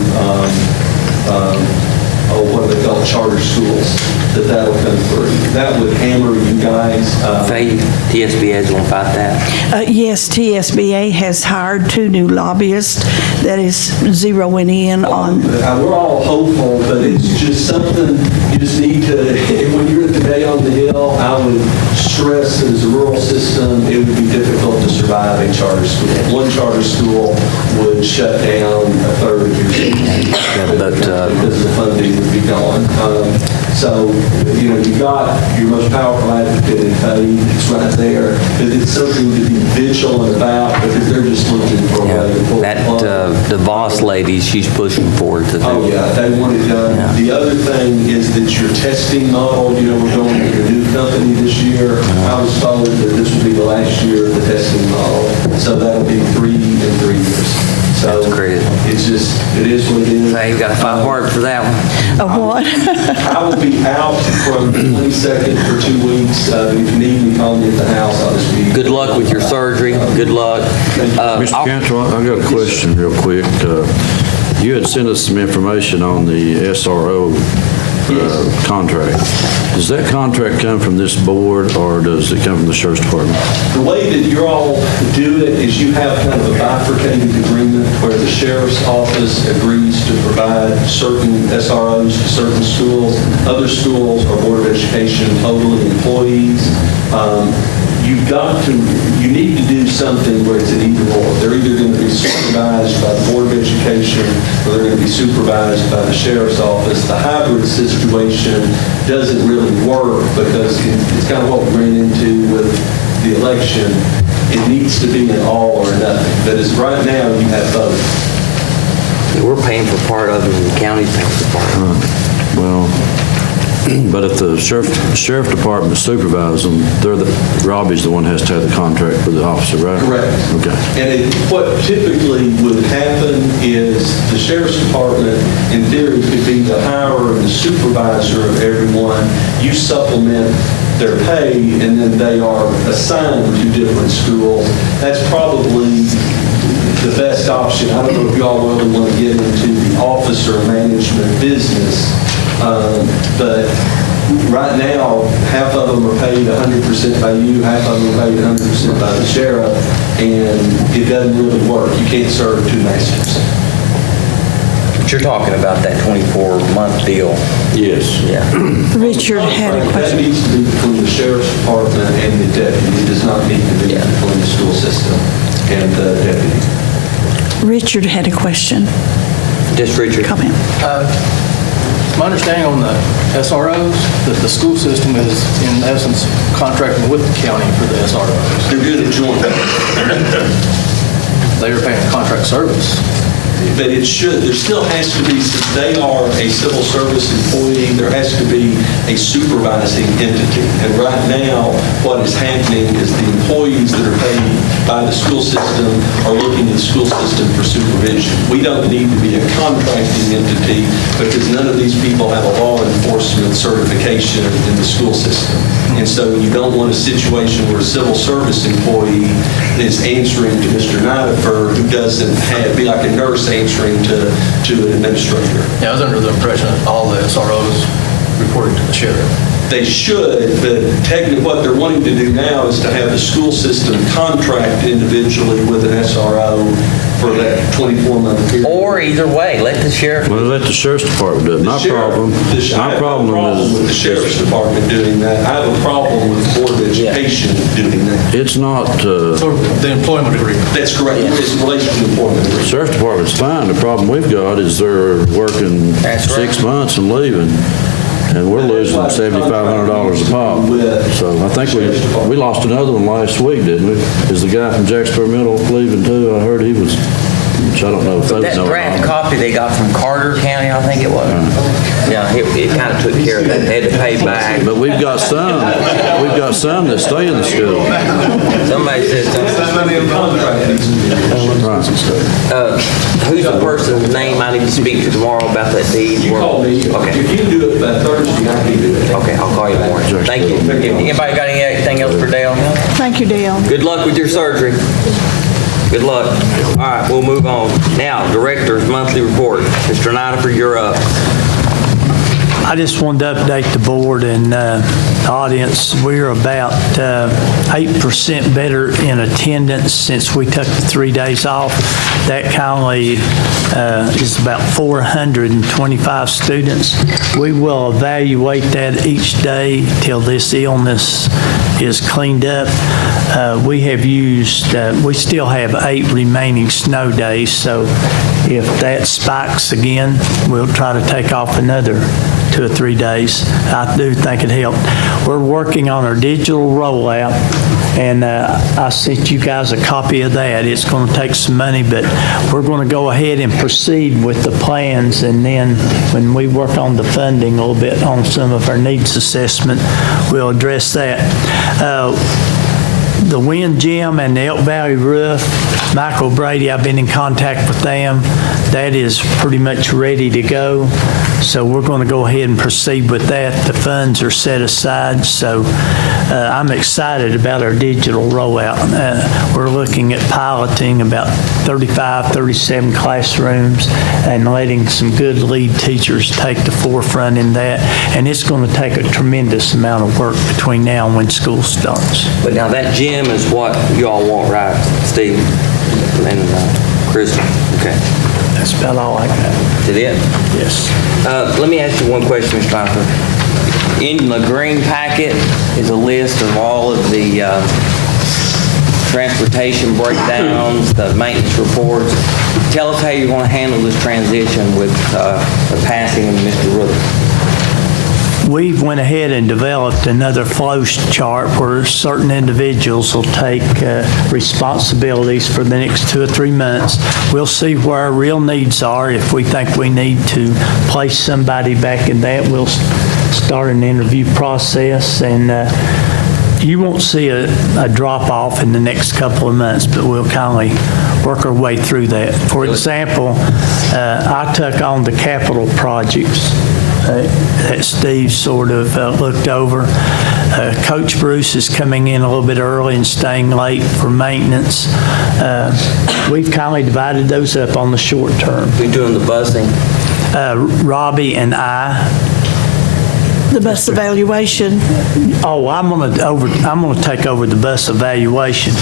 what do they call charter schools, that'll come through. That would hammer you guys. Faith, TSBA is going to fight that? Yes, TSBA has hired 2 new lobbyists that is zeroing in on. We're all hopeful, but it's just something you just need to, when you're at the day on the hill, I would stress that as a rural system, it would be difficult to survive a charter school. One charter school would shut down a third of your schools because the funding would be gone. So, you've got your most powerful advocate in Paige. It's right there. It's something to be vigilant about because they're just looking for a way to pull the That plug. DeVos lady, she's pushing forward to do. Oh, yeah, they want it done. Yeah. The other thing is that your testing model, we're going to a new company this year. I was told that this will be the last year of the testing model, so that'll be 3 and 3 years. So That's great. it's just, it is what it is. Hey, you got to fight hard for that one. A what? I will be out from the 22nd for 2 weeks. If you need me, call me at the house. I'll just be. Good luck with your surgery. Good luck. Mr. Cantor, I've got a question real quick. You had sent us some information on the SRO contract. Does that contract come from this board or does it come from the Sheriff's Department? The way that you all do it is you have kind of a bifurcated agreement where the Sheriff's Office agrees to provide certain SROs to certain schools. Other schools are Board of Education totally employees. You need to do something where it's an either or. They're either going to be supervised by the Board of Education or they're going to be supervised by the Sheriff's Office. The hybrid situation doesn't really work because it's kind of what we ran into with the election. It needs to be an all or nothing. But as right now, you have both. We're paying for part of it and the county's paying for part of it. Well, but if the Sheriff Department supervises them, Robbie's the one who has to have the contract with the officer, right? Correct. Okay. And what typically would happen is the Sheriff's Department, in theory, could be the hirer and the supervisor of everyone. You supplement their pay, and then they are assigned to different schools. That's probably the best option. I don't know if y'all really want to get into the officer management business, but right now, half of them are paid 100% by you, half of them are paid 100% by the sheriff, and it doesn't really work. You can't serve two masters. But you're talking about that 24-month deal. Yes. Yeah. Richard had a That question. needs to be between the sheriff's department and the deputy. It does not need to be between the school system and the deputy. Richard had a question. Just Richard. Comment. My understanding on the SROs, that the school system is in essence contracting with the county for the SROs. They're good at joint. They are paying contract service. But it should, there still has to be, since they are a civil service employee, there has to be a supervising entity. And right now, what is happening is the employees that are paid by the school system are looking at the school system for supervision. We don't need to be a contracting entity because none of these people have a law enforcement certification in the school system. And so you don't want a situation where a civil service employee is answering to Mr. Nideford who doesn't be like a nurse answering to an administrator. Yeah, I was under the impression that all the SROs reported to the sheriff. They should, but technically what they're wanting to do now is to have the school system contract individually with an SRO for that 24-month period. Or either way, let the sheriff. Well, let the Sheriff's Department do it. My I have no problem with the Sheriff's Department doing that. I have a problem with the Board of Education doing that. It's not, So the employment agreement. That's correct. It's in relation to employment agreement. Sheriff's Department's fine. The problem we've got is they're working That's right. 6 months and leaving, and we're losing $7,500 a pop. So I think we lost another one last week, didn't we? Is the guy from Jacksboro Middle leaving too? I heard he was, which I don't know if those That know. draft copy they got from Carter County, I think it was. Yeah, it kind of took care of that. They had to pay back. But we've got some that stay in the school. Somebody said who's the person's name I need to speak to tomorrow about that deed? You call me. Okay. If you can do it by Thursday, I can do it. Okay, I'll call you tomorrow. Thank you. Anybody got anything else for Dale? Thank you, Dale. Good luck with your surgery. Good luck. All right, we'll move on. Now, Director's Monthly Report. Mr. Nideford, you're up. I just wanted to update the board and the audience. We're about 8% better in attendance since we took the 3 days off. That currently is about 425 students. We will evaluate that each day till this illness is cleaned up. We have used, we still have 8 remaining snow days, so if that spikes again, we'll try to take off another 2 or 3 days. I do think it helped. We're working on our digital rollout, and I sent you guys a copy of that. It's going to take some money, but we're going to go ahead and proceed with the plans, and then when we work on the funding a little bit on some of our needs assessment, we'll address that. The Wind Gym and the Elk Valley Roof, Michael Brady, I've been in contact with them. That is pretty much ready to go. So we're going to go ahead and proceed with that. The funds are set aside, so I'm excited about our digital rollout. We're looking at piloting about 35, 37 classrooms and letting some good lead teachers take the forefront in that. And it's going to take a tremendous amount of work between now and when school starts. But now that gym is what you all want, right, Steve and Chris? Okay. That's about all I got. Is it? Yes. Let me ask you one question, Mr. Piper. In the green packet is a list of all of the transportation breakdowns, the maintenance reports. Tell us how you're going to handle this transition with the passing of Mr. Rutherford. We've went ahead and developed another flow chart where certain individuals will take responsibilities for the next 2 or 3 months. We'll see where our real needs are. If we think we need to place somebody back in that, we'll start an interview process, and you won't see a drop-off in the next couple of months, but we'll kindly work our way through that. For example, I took on the capital projects that Steve sort of looked over. Coach Bruce is coming in a little bit early and staying late for maintenance. We've kindly divided those up on the short term. We're doing the busing. Robbie and I. The bus evaluation. Oh, I'm going to take over the bus evaluation.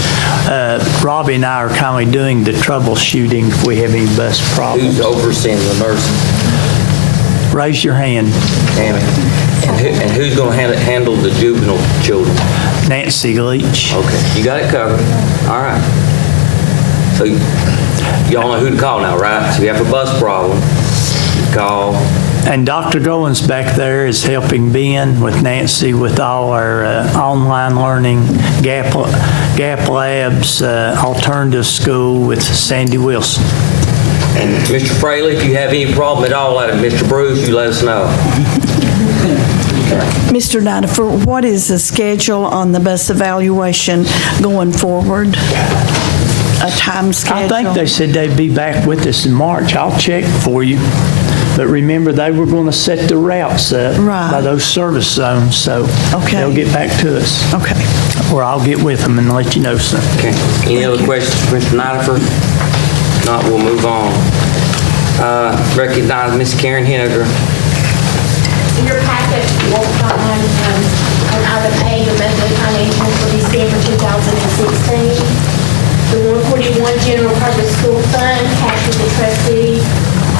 Robbie and I are kindly doing the troubleshooting if we have any bus problems. Who's overseeing the nursing? Raise your hand. Tammy. And who's going to handle the juvenile children? Nancy Leach. Okay, you got it covered. All right. So y'all know who to call now, right? So you have a bus problem, you call. And Dr. Goins back there is helping Ben with Nancy with all our online learning, Gap Labs, alternative school with Sandy Wilson. And Mr. Fraley, if you have any problem at all out of Mr. Bruce, you let us know. Mr. Nidifer, what is the schedule on the bus evaluation going forward? A time schedule? I think they said they'd be back with us in March. I'll check for you. But remember, they were going to set the routes up by those service zones, so they'll get back to us. Okay. Or I'll get with them and let you know something. Okay. Any other questions for Mr. Nidifer? Not, we'll move on. Recognize Ms. Karen Henniger. In your packet, you will find on item A, your monthly financials for December 2016. The 141 General Purpose School Fund, cash with the trustee,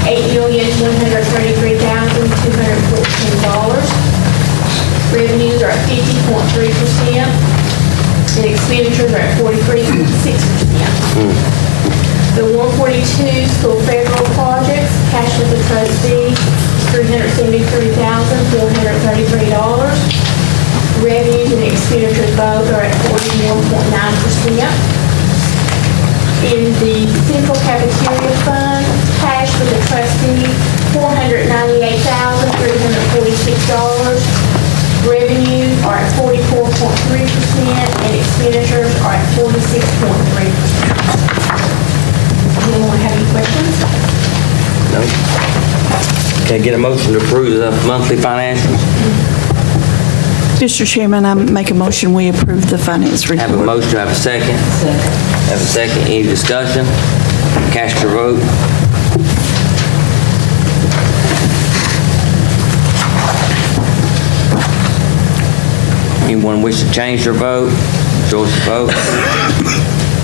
$8,133,214. Revenues are at 50.3%, and expenditures are at 43.6%. The 142 School Federal Projects, cash with the trustee, $373,433. Revenues and expenditures both are at 41.9%. In the Central Cafeteria Fund, cash with the trustee, $498,346. Revenues are at 44.3% and expenditures are at 46.3%. Anyone have any questions? No. Okay, get a motion to approve the monthly financials. Mr. Chairman, I make a motion we approve the finance report. Have a motion, have a second. Have a second. Any discussion? Cast your vote. Anyone wish to change their vote? Joyce, vote.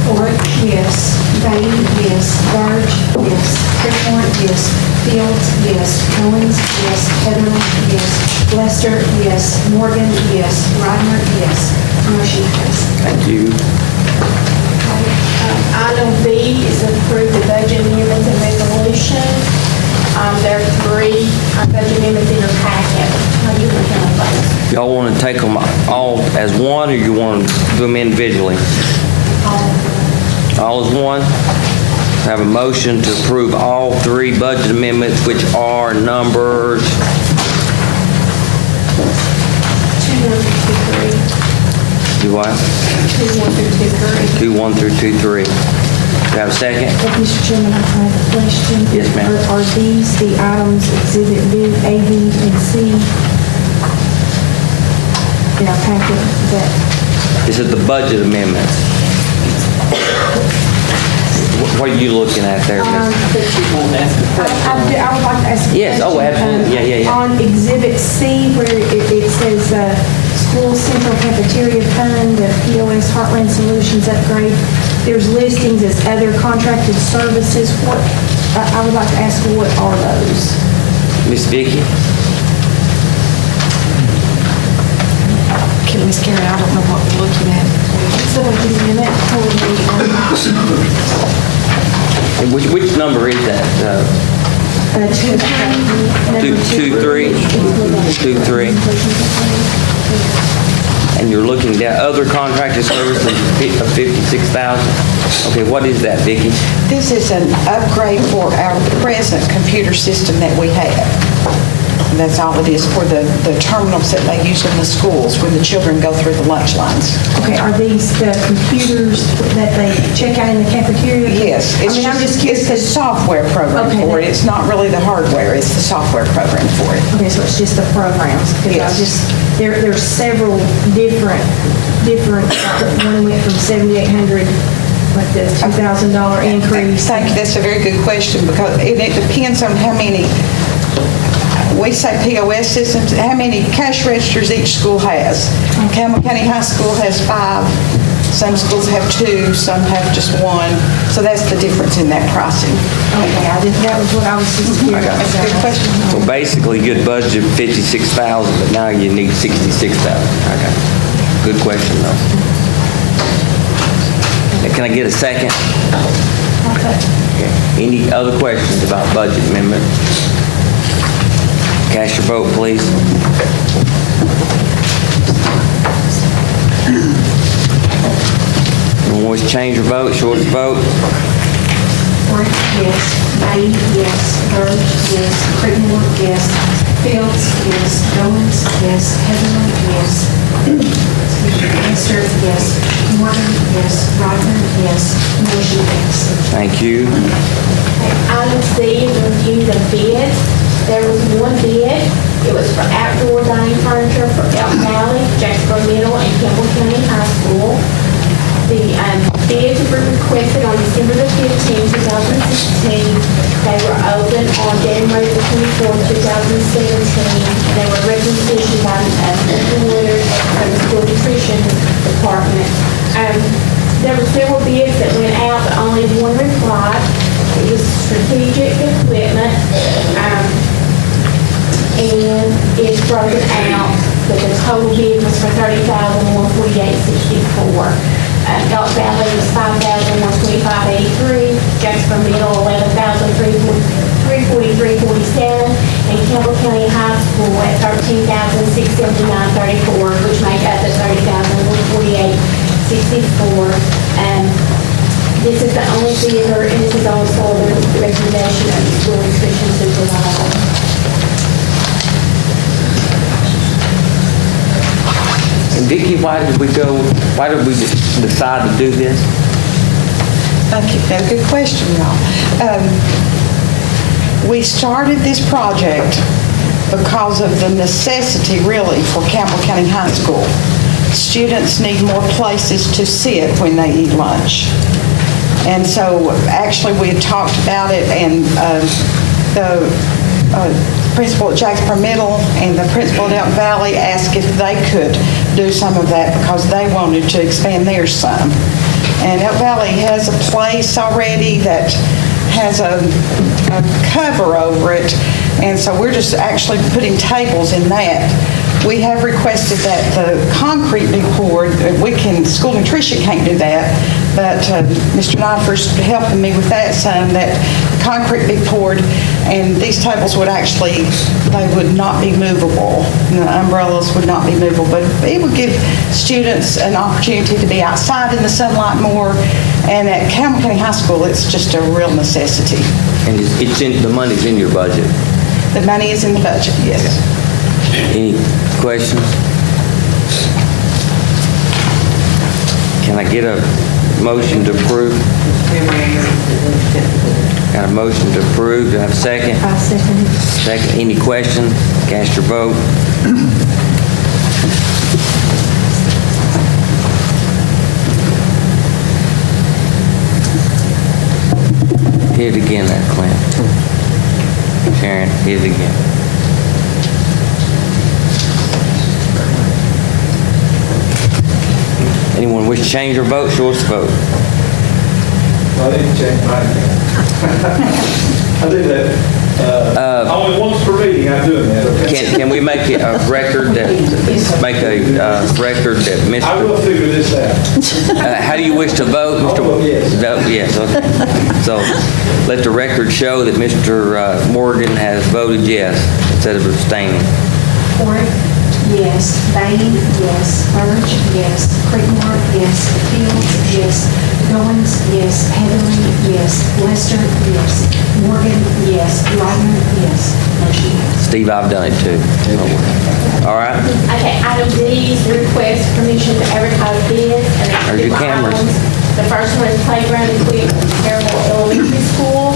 Ford, yes. Bain, yes. Burge, yes. Creekmore, yes. Fields, yes. Owens, yes. Heatherly, yes. Lester, yes. Morgan, yes. Rodner, yes. Motion carries. Thank you. Item B is to approve the budget amendments and resolution. There are 3 budget amendments in your packet. take them all as one, or you want to do them individually? All as one? Have a motion to approve all three budget amendments, which are numbers 2-1-2-3. do what? 2-1-2-3. 2-1 through 2-3. Do you have a second? Mr. Chairman, I have a question. Yes, ma'am. Are these the items, Exhibit B, A, B, and C in our packet? Is that? This is the budget amendments. What are you looking at there, Ms.? I would like to ask a question. Yes, oh, absolutely. Yeah. On Exhibit C, where it says School Central Cafeteria Fund, the POS Heartland Solutions upgrade, there's listings as other contracted services. What, I would like to ask, what are those? Ms. Vicki? Ms. Karen, I don't know what we're looking at. So what do you mean that And which number is that? 2-3? 2-3. And you're looking at other contracted services of $56,000? Okay, what is that, Vicki? This is an upgrade for our present computer system that we have. And that's all it is for the terminals that they use in the schools when the children go through the lunch lines. Okay, are these the computers that they check out in the cafeteria? Yes. I'm just curious. It's the software program for it. It's not really the hardware. It's the software program for it. Okay, so it's just the programs. Because there's several different, one went from 7,800, like the $2,000 increase. Thank you. That's a very good question because it depends on how many, we say POS systems, how many cash registers each school has. Campbell County High School has 5. Some schools have 2, some have just 1. So that's the difference in that pricing. Okay, that was what I was just curious about. That's a good question. So basically, you had budgeted $56,000, but now you need $66,000. Okay. Good question, though. Now, can I get a second? Okay. Any other questions about budget amendment? Cast your vote, please. Always change your vote, short your vote. Ford, yes. May, yes. Bird, yes. Creedmoor, yes. Fields, yes. Goins, yes. Heatherly, yes. Lester, yes. Morgan, yes. Rodman, yes. Motion passes. Thank you. Item C is review the bids. There was one bid. It was for outdoor dining furniture for Elk Valley, Jacksboro Middle, and Campbell County High School. The bids were requested on December the 15th, 2016. They were open on January the 24th, 2017. They were requisitioned by Mr. Woodard from the School Nutrition Department. There were several bids that went out, but only one replied. It was strategic equipment, and it's broken out, but the total bid was for $30,148.64. Elk Valley was $5,125.83, Jacksboro Middle $11,343.47, and Campbell County High School at $13,679.34, which made up the $30,148.64. This is the only theater, and this is also the recommendation of the school nutrition supervisor. And Vicki, why did we decide to do this? Thank you. That's a good question, y'all. We started this project because of the necessity, really, for Campbell County High School. Students need more places to sit when they eat lunch. And so, actually, we had talked about it, and the principal at Jacksboro Middle and the principal at Elk Valley asked if they could do some of that because they wanted to expand theirs some. And Elk Valley has a place already that has a cover over it, and so we're just actually putting tables in that. We have requested that the concrete be poured. School nutrition can't do that, but Mr. Knopfer's helping me with that some, that concrete be poured, and these tables would actually, they would not be movable. And the umbrellas would not be movable, but it would give students an opportunity to be outside in the sunlight more, and at Campbell County High School, it's just a real necessity. And the money's in your budget. The money is in the budget, yes. Any questions? Can I get a motion to approve? Got a motion to approve. Do I have a second? I second it. Second. Any questions? Cast your vote. Hit it again, that Clint. Sharon, hit it again. Anyone wish to change their vote? Show us the vote. Well, I didn't change mine. I did that. Only once per meeting, I'm doing that, okay? Can we make it a record that, Mr. I will figure this out. How do you wish to vote, Mr.? I'll vote yes. Vote yes, okay. So let the record show that Mr. Morgan has voted yes instead of abstaining. Ford, yes. Bain, yes. Burge, yes. Creekmore, yes. Fields, yes. Goins, yes. Heatherly, yes. Lester, yes. Morgan, yes. Ryder, yes. Motion passed. Steve, I've done it too. All right. Okay, item D is the request for permission to advertise bids. And there's There's your two cameras. items. The first one is playground equipment for Carroll Elementary School,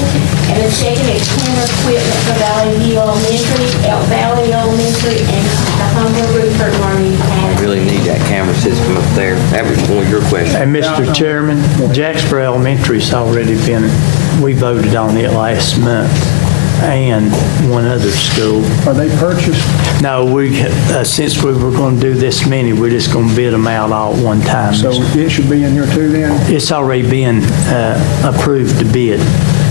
and the second is camera equipment for Valley View Elementary, Elk Valley Elementary, and the Humber Rupert Learning I Academy. really need that camera system up there. That was one of your questions. And Mr. Chairman, Jacksboro Elementary's already been, we voted on it last month, and one other school. Are they purchased? No, since we were going to do this many, we're just going to bid them out all at one time. So it should be in your two then? It's already been approved to bid.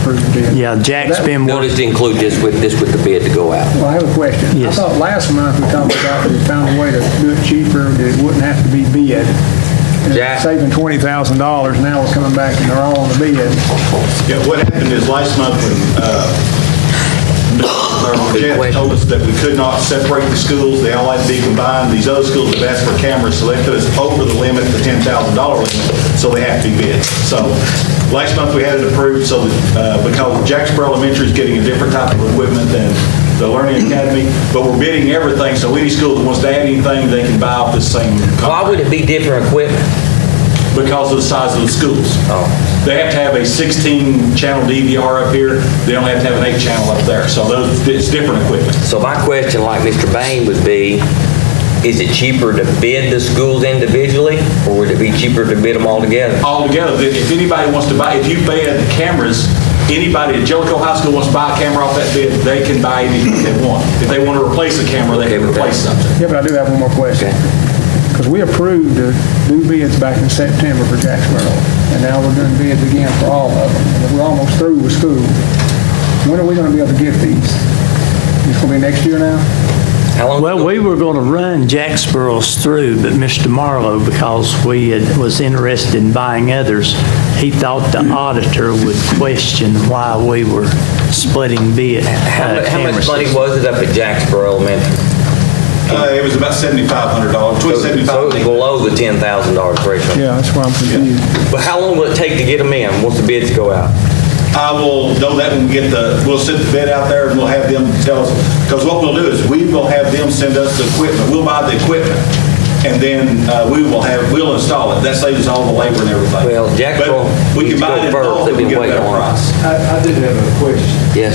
Approved to bid. Yeah, Jack's been No, working. just include this with the bid to go out. Well, I have a question. Yes. I thought last month we talked about that we found a way to do it cheaper, that it wouldn't have to be bid. And Jack? saving $20,000, now we're coming back and they're all on the bid. Yeah, what happened is last month when Jeff told us that we could not separate the schools, they all had to be combined. These other schools have asked for cameras, so they put us over the limit, the $10,000 limit, so they have to be bid. So last month we had it approved so that, because Jacksboro Elementary is getting a different type of equipment than the Learning Academy, but we're bidding everything, so any school that wants to add anything, they can buy off this same contract. Why would it be different equipment? Because of the size of the schools. Oh. They have to have a 16-channel DVR up here. They don't have to have an 8-channel up there. So it's different equipment. So my question, like Mr. Bain, would be, is it cheaper to bid the schools individually, or would it be cheaper to bid them all together? All together, if anybody wants to buy, if you bid cameras, anybody at Jellicoe High School wants to buy a camera off that bid, they can buy anything they want. If they want to replace a camera, they can replace something. Yeah, but I do have one more question. Because we approved to do bids back in September for Jacksboro, and now we're doing bids again for all of them. And we're almost through with school. When are we going to be able to get these? It's going to be next year now? Well, we were going to run Jacksboro's through, but Mr. Marlowe, because was interested in buying others, he thought the auditor would question why we were splitting bid. How much money was it up at Jacksboro Elementary? It was about $7,500, between $7,500 and So it was below the $10,000 threshold. Yeah, that's why I'm confused. But how long will it take to get them in once the bids go out? I will know that when we get we'll send the bid out there and we'll have them tell us, because what we'll do is we will have them send us the equipment. We'll buy the equipment and then we'll install it. That saves us all the labor and everything. Well, Jacksboro But we needs can to buy go it in first. bulk They've and been get a waiting better on it. price. I did have a question. Yes.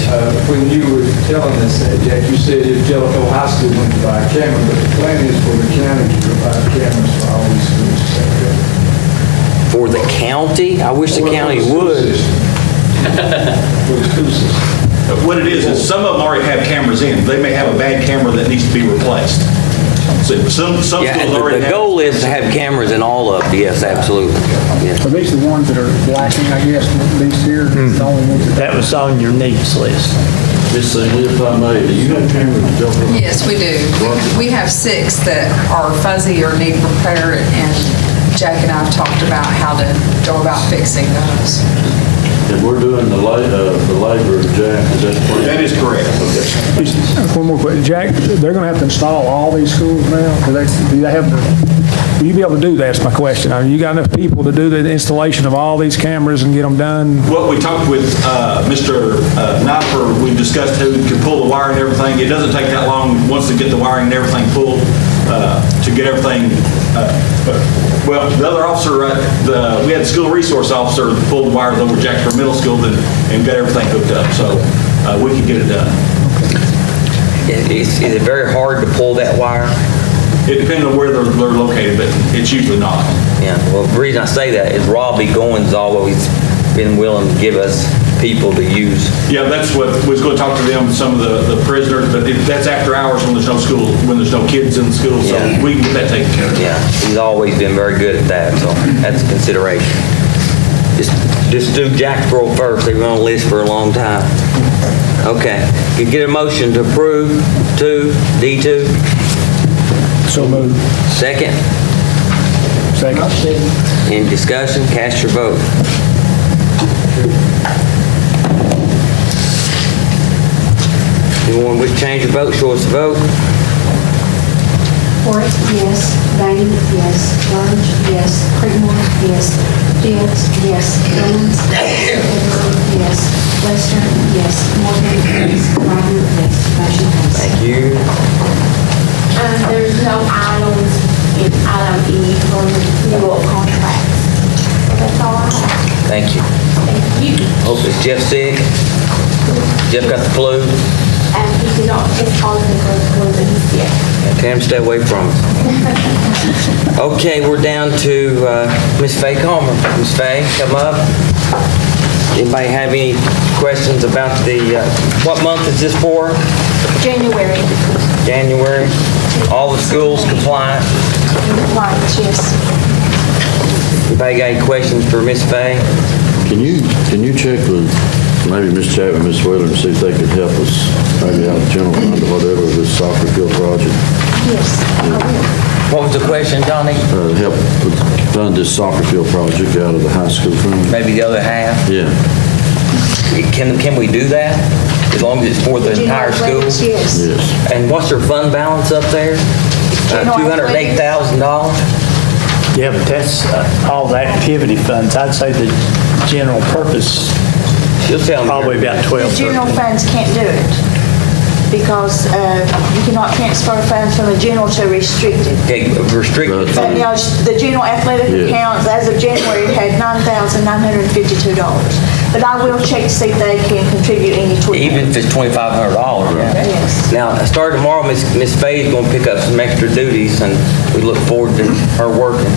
When you were telling us that, Jack, you said if Jellicoe High School went to buy a camera, but the plan is for the county to provide cameras for all these schools. Is that correct? For the county? I wish the county would. For the school system. What it is some of them already have cameras in. They may have a bad camera that needs to be replaced. So some schools Yeah, and already the have. goal is to have cameras in all of them. Yes, absolutely. Yes. So these are the ones that are lacking, I guess, these here? The only ones that- That was on your needs list. Miss Lee, if I may, do you have cameras at Jellicoe? Yes, we do. We have 6 that are fuzzy or need repair, and Jack and I have talked about how to go about fixing those. And we're doing the labor, Jack, is that correct? That is correct. One more question. Jack, they're going to have to install all these schools now? Do they have will you be able to do that? That's my question. You got enough people to do the installation of all these cameras and get them done? What we talked with Mr. Knopfer, we discussed who could pull the wire and everything. It doesn't take that long, once to get the wiring and everything pulled, to get everything. Well, the other officer, we had the school resource officer pull the wires over Jacksboro Middle School and got everything hooked up, so we could get it done. Is it very hard to pull that wire? It depends on where they're located, but it's usually not. Yeah, well, the reason I say that is Robbie Goins always been willing to give us people to use. Yeah, that's what, we was going to talk to them, some of the prisoners, but that's after hours when there's no school, when there's no kids in the school, so Yeah. we can get that taken care of. Yeah, he's always been very good at that, so that's a consideration. Just do Jacksboro first, they've been on the list for a long time. Okay, could get a motion to approve D2? So moved. Second? Second. Any discussion? Cast your vote. Anyone wish to change your vote, show us the vote. Ford, yes. Bain, yes. Burge, yes. Creedmoor, yes. Fields, yes. Goins, yes. Lester, yes. Morgan, yes. Ryder, yes. Motion passes. Thank you. There's no items in item E for renewal contracts. So that's all I have. Thank you. Thank you. Hope is Jeff sick? Jeff got the flu? And he did not, it's positive for the flu, but he's sick. Tell him to stay away from us. Okay, we're down to Ms. Faye Comer. Ms. Faye, come up. Anybody have any questions about the, what month is this for? January. January? All the schools compliant? Right, yes. Anybody got any questions for Ms. Faye? Can you check with maybe Ms. Chapman, Ms. Wheeler, and see if they could help us, maybe out of the general fund or whatever, with this soccer field project? Yes, I will. What was the question, Johnny? Help fund this soccer field project out of the high school fund? Maybe the other half? Yeah. Can we do that? As long as it's for the entire school? Yes. Yes. And what's their fund balance up there? $208,000? Yeah, but that's all the activity funds. I'd say the general purpose, You'll tell me. probably about 12, The general 13. funds can't do it because you cannot transfer funds from the general to restricted. Okay, restricted But, fund. the general athletic Yeah. accounts, as of January, had $9,952. But I will check to see if they can contribute any toward Even if it's $2,500. Yes. Now, starting tomorrow, Miss Faye is going to pick up some extra duties, and we look forward to her working.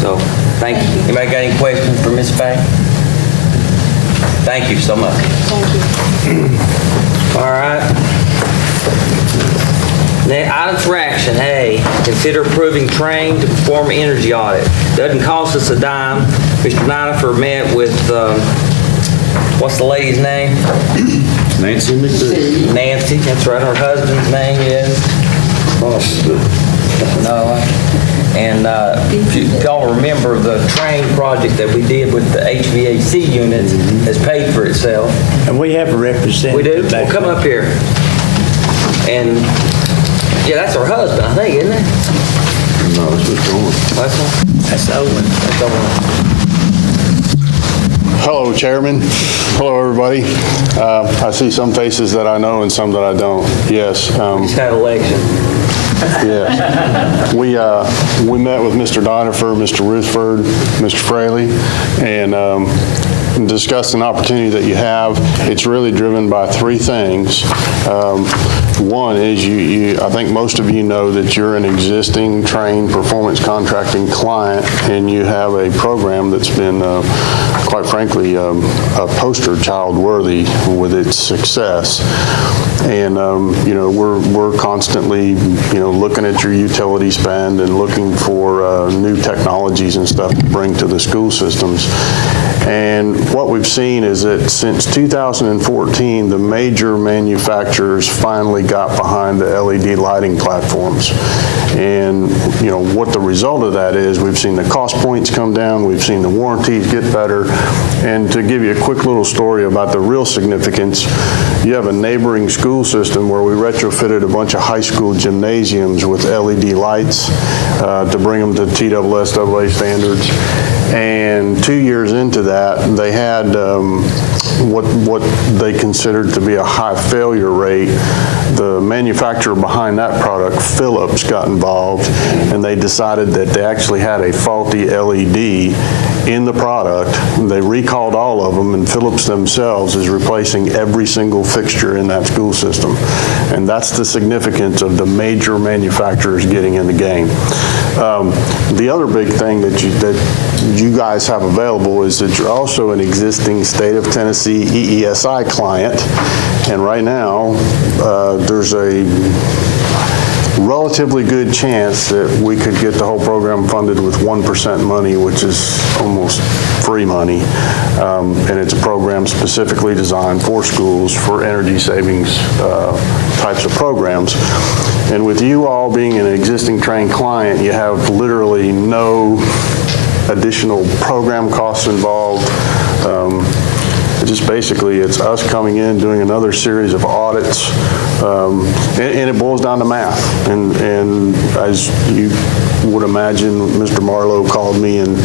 So, thank you. Anybody got any questions for Miss Faye? Thank you so much. Thank you. All right. Now, item for action, A, consider approving Train to perform an energy audit. Doesn't cost us a dime. Mr. Nidifer met with, what's the lady's name? Nancy McDougal. Nancy, that's right, her husband's name is? No. And if y'all remember, the Train project that we did with the HVAC units has paid for itself. And we have a representative. We do? back Well, come there. up here. And, yeah, that's her husband, I think, isn't it? No, it's Mr. Owen. That's Owen. That's Owen. Hello, Chairman. Hello, everybody. I see some faces that I know and some that I don't. Yes. Just had election. Yes. We met with Mr. Donifer, Mr. Ruthford, Mr. Fraley, and discussed an opportunity that you have. It's really driven by three things. One is I think most of you know that you're an existing Train performance contracting client, and you have a program that's been, quite frankly, a poster child worthy with its success. And, we're constantly, looking at your utility spend and looking for new technologies and stuff to bring to the school systems. And what we've seen is that since 2014, the major manufacturers finally got behind the LED lighting platforms. And, what the result of that is, we've seen the cost points come down, we've seen the warranties get better. And to give you a quick little story about the real significance, you have a neighboring school system where we retrofitted a bunch of high school gymnasiums with LED lights to bring them to TSSAA standards. And 2 years into that, they had what they considered to be a high failure rate. The manufacturer behind that product, Philips, got involved, and they decided that they actually had a faulty LED in the product. They recalled all of them, and Philips themselves is replacing every single fixture in that school system. And that's the significance of the major manufacturers getting in the game. The other big thing that you guys have available is that you're also an existing state of Tennessee EESI client, and right now there's a relatively good chance that we could get the whole program funded with 1% money, which is almost free money. And it's a program specifically designed for schools for energy savings types of programs. And with you all being an existing trained client, you have literally no additional program costs involved. Just basically, it's us coming in, doing another series of audits, and it boils down to math. And as you would imagine, Mr. Marlowe called me and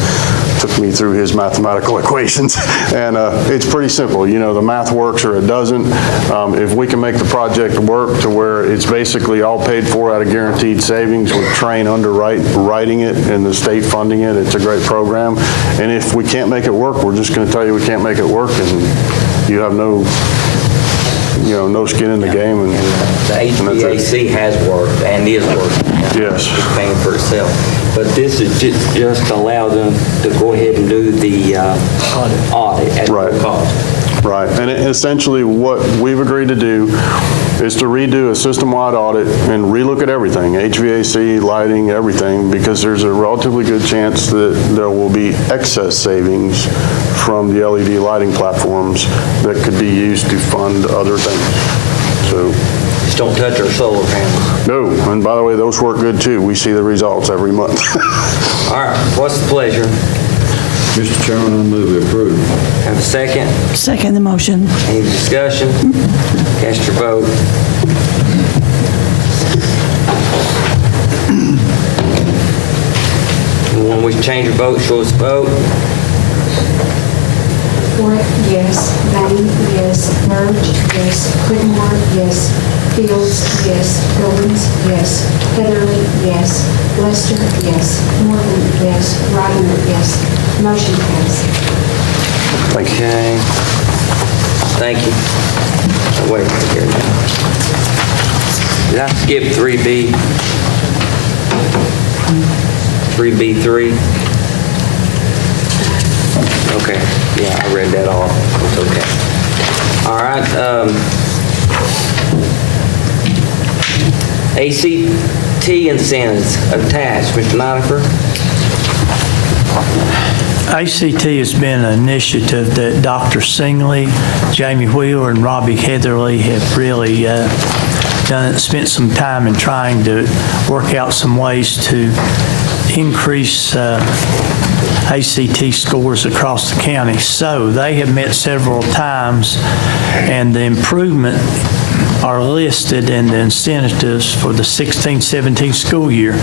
took me through his mathematical equations, and it's pretty simple. The math works or it doesn't. If we can make the project work to where it's basically all paid for out of guaranteed savings with Train underwriting it and the state funding it, it's a great program. And if we can't make it work, we're just going to tell you we can't make it work, and you have no skin in the game. And the HVAC has worked and is working. Yes. It's paying for itself. But this is just allow them to go ahead and do the audit at no cost. Right. And essentially what we've agreed to do is to redo a system-wide audit and relook at everything, HVAC, lighting, everything, because there's a relatively good chance that there will be excess savings from the LED lighting platforms that could be used to fund other things. So just don't touch our solar panels. No. And by the way, those work good too. We see the results every month. All right. What's the pleasure? Mr. Chairman, I move we approve. Have a second? Second the motion. Any discussion? Cast your vote. When we change your vote, show us vote. Ford, yes. Bain, yes. Burge, yes. Whitmore, yes. Fields, yes. Goins, yes. Heatherly, yes. Lester, yes. Morgan, yes. Rogner, yes. Motion passed. Okay. Thank you. Oh, wait right here now. Did I skip 3B? 3B3? Okay. Yeah, I read that off. It's okay. All right. ACT incentives attached. Mr. Nidifer? ACT has been an initiative that Dr. Singley, Jamie Wheeler, and Robbie Heatherly have really spent some time in trying to work out some ways to increase ACT scores across the county. So they have met several times, and the improvement are listed in the incentives for the 16-17 school year.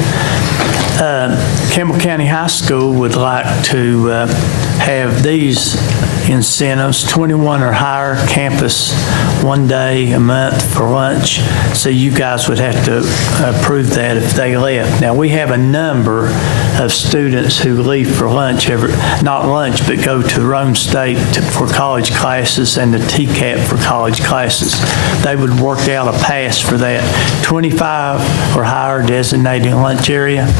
Campbell County High School would like to have these incentives, 21 or higher campus, 1 day a month for lunch. So you guys would have to approve that if they left. Now, we have a number of students who leave for lunch, not lunch, but go to Rome State for college classes and the TCAP for college classes. They would work out a pass for that. 25 or higher designated lunch area.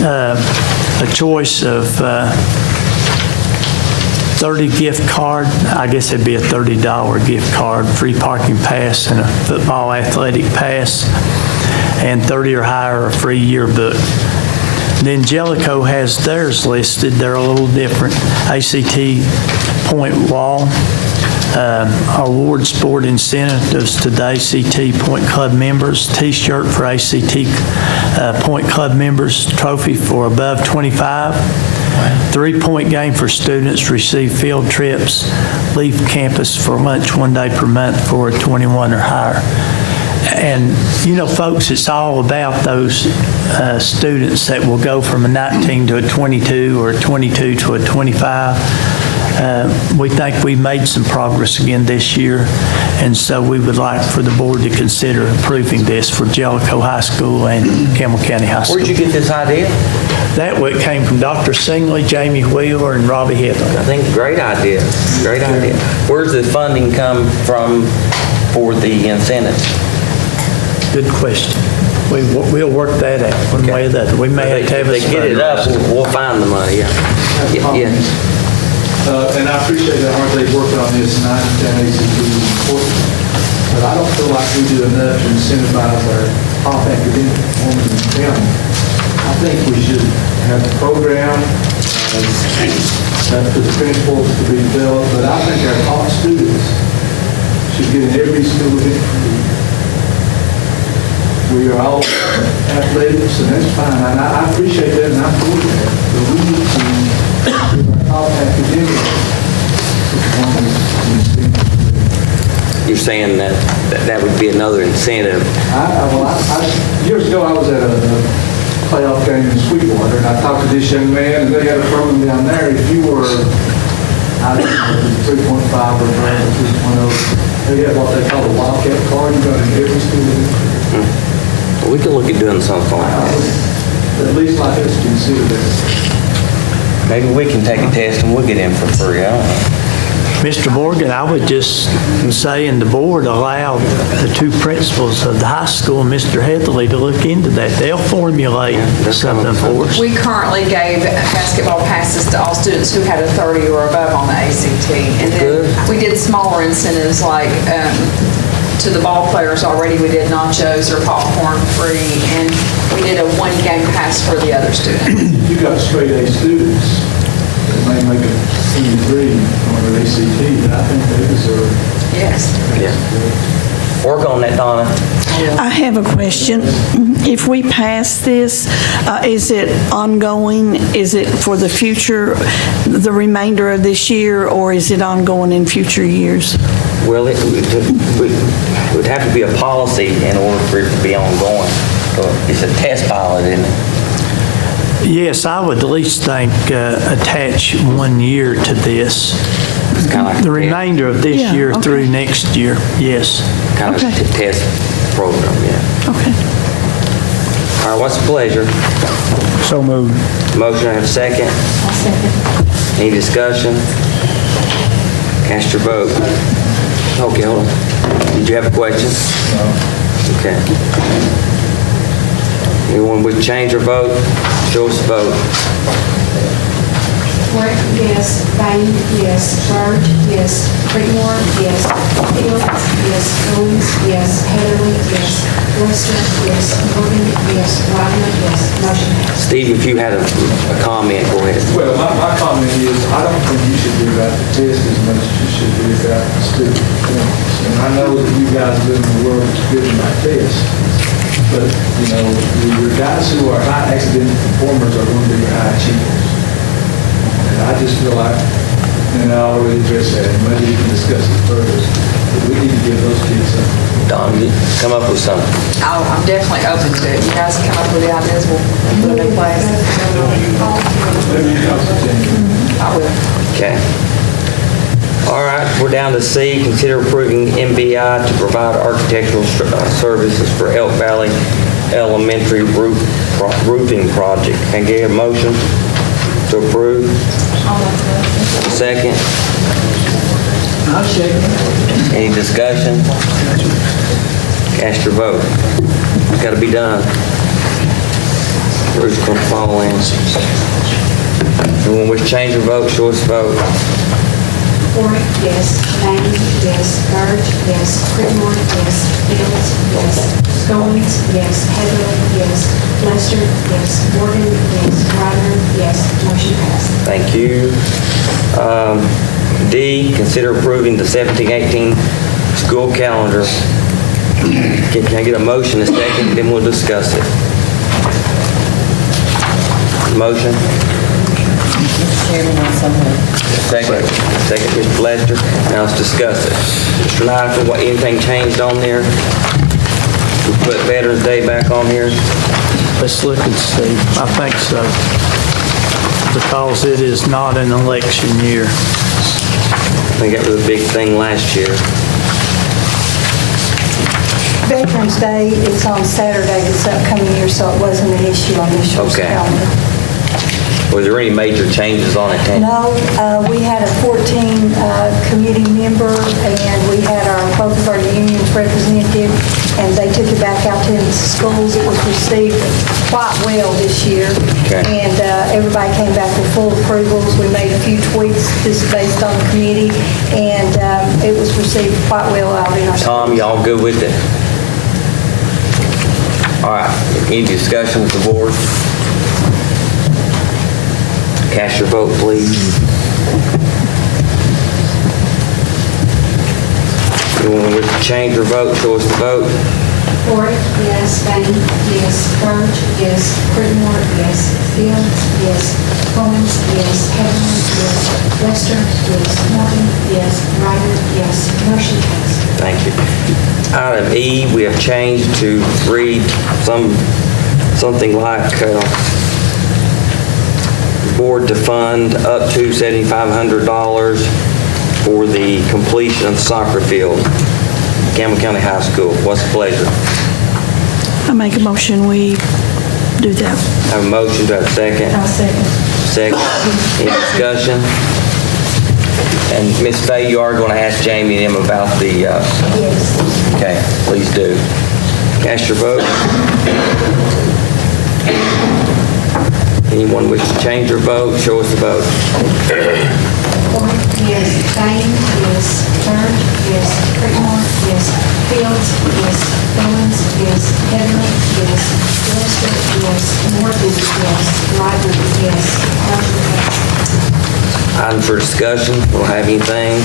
A choice of 30 gift card, I guess it'd be a $30 gift card, free parking pass, and a football athletic pass, and 30 or higher, a free yearbook. Then Jellicoe has theirs listed. They're a little different. ACT point wall, award sport incentives to the ACT Point Club members, T-shirt for ACT Point Club members, trophy for above 25, 3-point game for students, receive field trips, leave campus for lunch 1 day per month for a 21 or higher. And, you know, folks, it's all about those students that will go from a 19 to a 22 or a 22 to a 25. We think we made some progress again this year, and so we would like for the board to consider approving this for Jellicoe High School and Campbell County High School. Where'd you get this idea? That one came from Dr. Singley, Jamie Wheeler, and Robbie Headley. I think great idea. Great idea. Where's the funding come from for the incentives? Good question. We'll work that out one way or the other. We may have to have If they get it up, we'll find the money, yeah. Yeah. And I appreciate that hard they've worked on this, and I understand ACT is important. But I don't feel like we do enough to incentivize our top academic performance in the county. I think we should have a program for the principals to be developed, but I think our top students should get in every school event. We are all athletics, and that's fine, and I appreciate that, and I'm for that. But we need to give our top academics performance. You're saying that would be another incentive. Years ago, I was at a playoff game in Sweetwater, and I talked to this young man, and they had a program down there. If you were, I don't know, 3.5 or 3.0, they had what they call a Wildcat card. You got in every school. We can look at doing something like that. At least like us consider that. Maybe we can take a test and we'll get in for free. I don't know. Mr. Morgan, I would just say, and the board allowed the two principals of the high school, Mr. Headley, to look into that. They'll formulate something for us. We currently gave basketball passes to all students who had a 30 or above on the ACT. And then we did smaller incentives like to the ball players already. We did nachos or popcorn free, and we did a 1-game pass for the other students. You got straight A students that may make a senior degree on their ACT, but I think they deserve. Yes. Yeah. Work on that, Donna. I have a question. If we pass this, is it ongoing? Is it for the future, the remainder of this year, or is it ongoing in future years? Well, it would have to be a policy in order for it to be ongoing. So it's a test pilot, isn't it? Yes, I would at least think attach 1 year to this. The remainder of this year through next year, yes. Kind of a test program, yeah. Okay. All right, what's the pleasure? So moved. Motion, I have a second. I'll second. Any discussion? Cast your vote. Okay, hold on. Did you have a question? No. Okay. Anyone would change their vote? Show us the vote. Work, yes. Bain, yes. Byrd, yes. Creedmoor, yes. Fields, yes. Owens, yes. Heatherly, yes. Lester, yes. Morgan, yes. Wagner, yes. Motion passed. Steve, if you had a comment, go ahead. Well, my comment is, I don't think you should do about the test as much as you should do about the student performance. And I know that you guys live in a world that's good about tests, but, you know, your guys who are high academic performers are going to be your high achievers. And I just feel like, and I already addressed that, and maybe we can discuss it further, but we need to give those kids something. Don, come up with something. I'm definitely open to it. You guys come up with the ideas, we'll put them in place. I will. Okay. All right, we're down to C, consider approving MBI to provide architectural services for Elk Valley Elementary roofing project. Can I get a motion to approve? Second? I'll second. Any discussion? Cast your vote. It's got to be done. Who's going to follow in? Anyone wish to change your vote, show us the vote. Warwick, yes. Payne, yes. Burge, yes. Creedmoor, yes. Fields, yes. Goins, yes. Heatherly, yes. Lester, yes. Morgan, yes. Ryder, yes. Motion passed. Thank you. D, consider approving the 17-18 school calendar. Can I get a motion, a second, then we'll discuss it. Motion? Chairman, also move. Second, Mr. Lester. Now let's discuss it. Mr. Knight, anything changed on there? We put Veterans Day back on here? Let's look and see. I think so. Because it is not an election year. I think that was a big thing last year. Veterans Day is on Saturday this upcoming year, so it wasn't an issue on this year's Okay. calendar. Was there any major changes on it, Tanya? No, we had a 14 committee member, and we had both of our unions represented, and they took it back out to the schools. It was received quite well this year, Okay. and everybody came back with full approvals. We made a few tweaks just based on the committee, and it was received quite well out in our schools. Tom, y'all good with it? All right, any discussion with the board? Cast your vote, please. Anyone wish to change their vote, show us the vote. Warwick, yes. Payne, yes. Burge, yes. Creedmoor, yes. Fields, yes. Goins, yes. Heatherly, yes. Lester, yes. Morgan, yes. Ryder, yes. Motion passed. Thank you. Item E, we have changed to read something like board to fund up to $7,500 for the completion of the soccer field, Campbell County High School. What's the pleasure? I make a motion, we do that. I have a motion, do I have a second? I'll second. Second. Any discussion? And Ms. Fay, you are going to ask Jamie and him about the... Yes. Okay, please do. Cast your vote. Anyone wish to change their vote, show us the vote. Warwick, yes. Payne, yes. Burge, yes. Creedmoor, yes. Fields, yes. Goins, yes. Heatherly, yes. Lester, yes. Morgan, yes. Ryder, yes. Motion passed. Item for discussion, we'll have anything.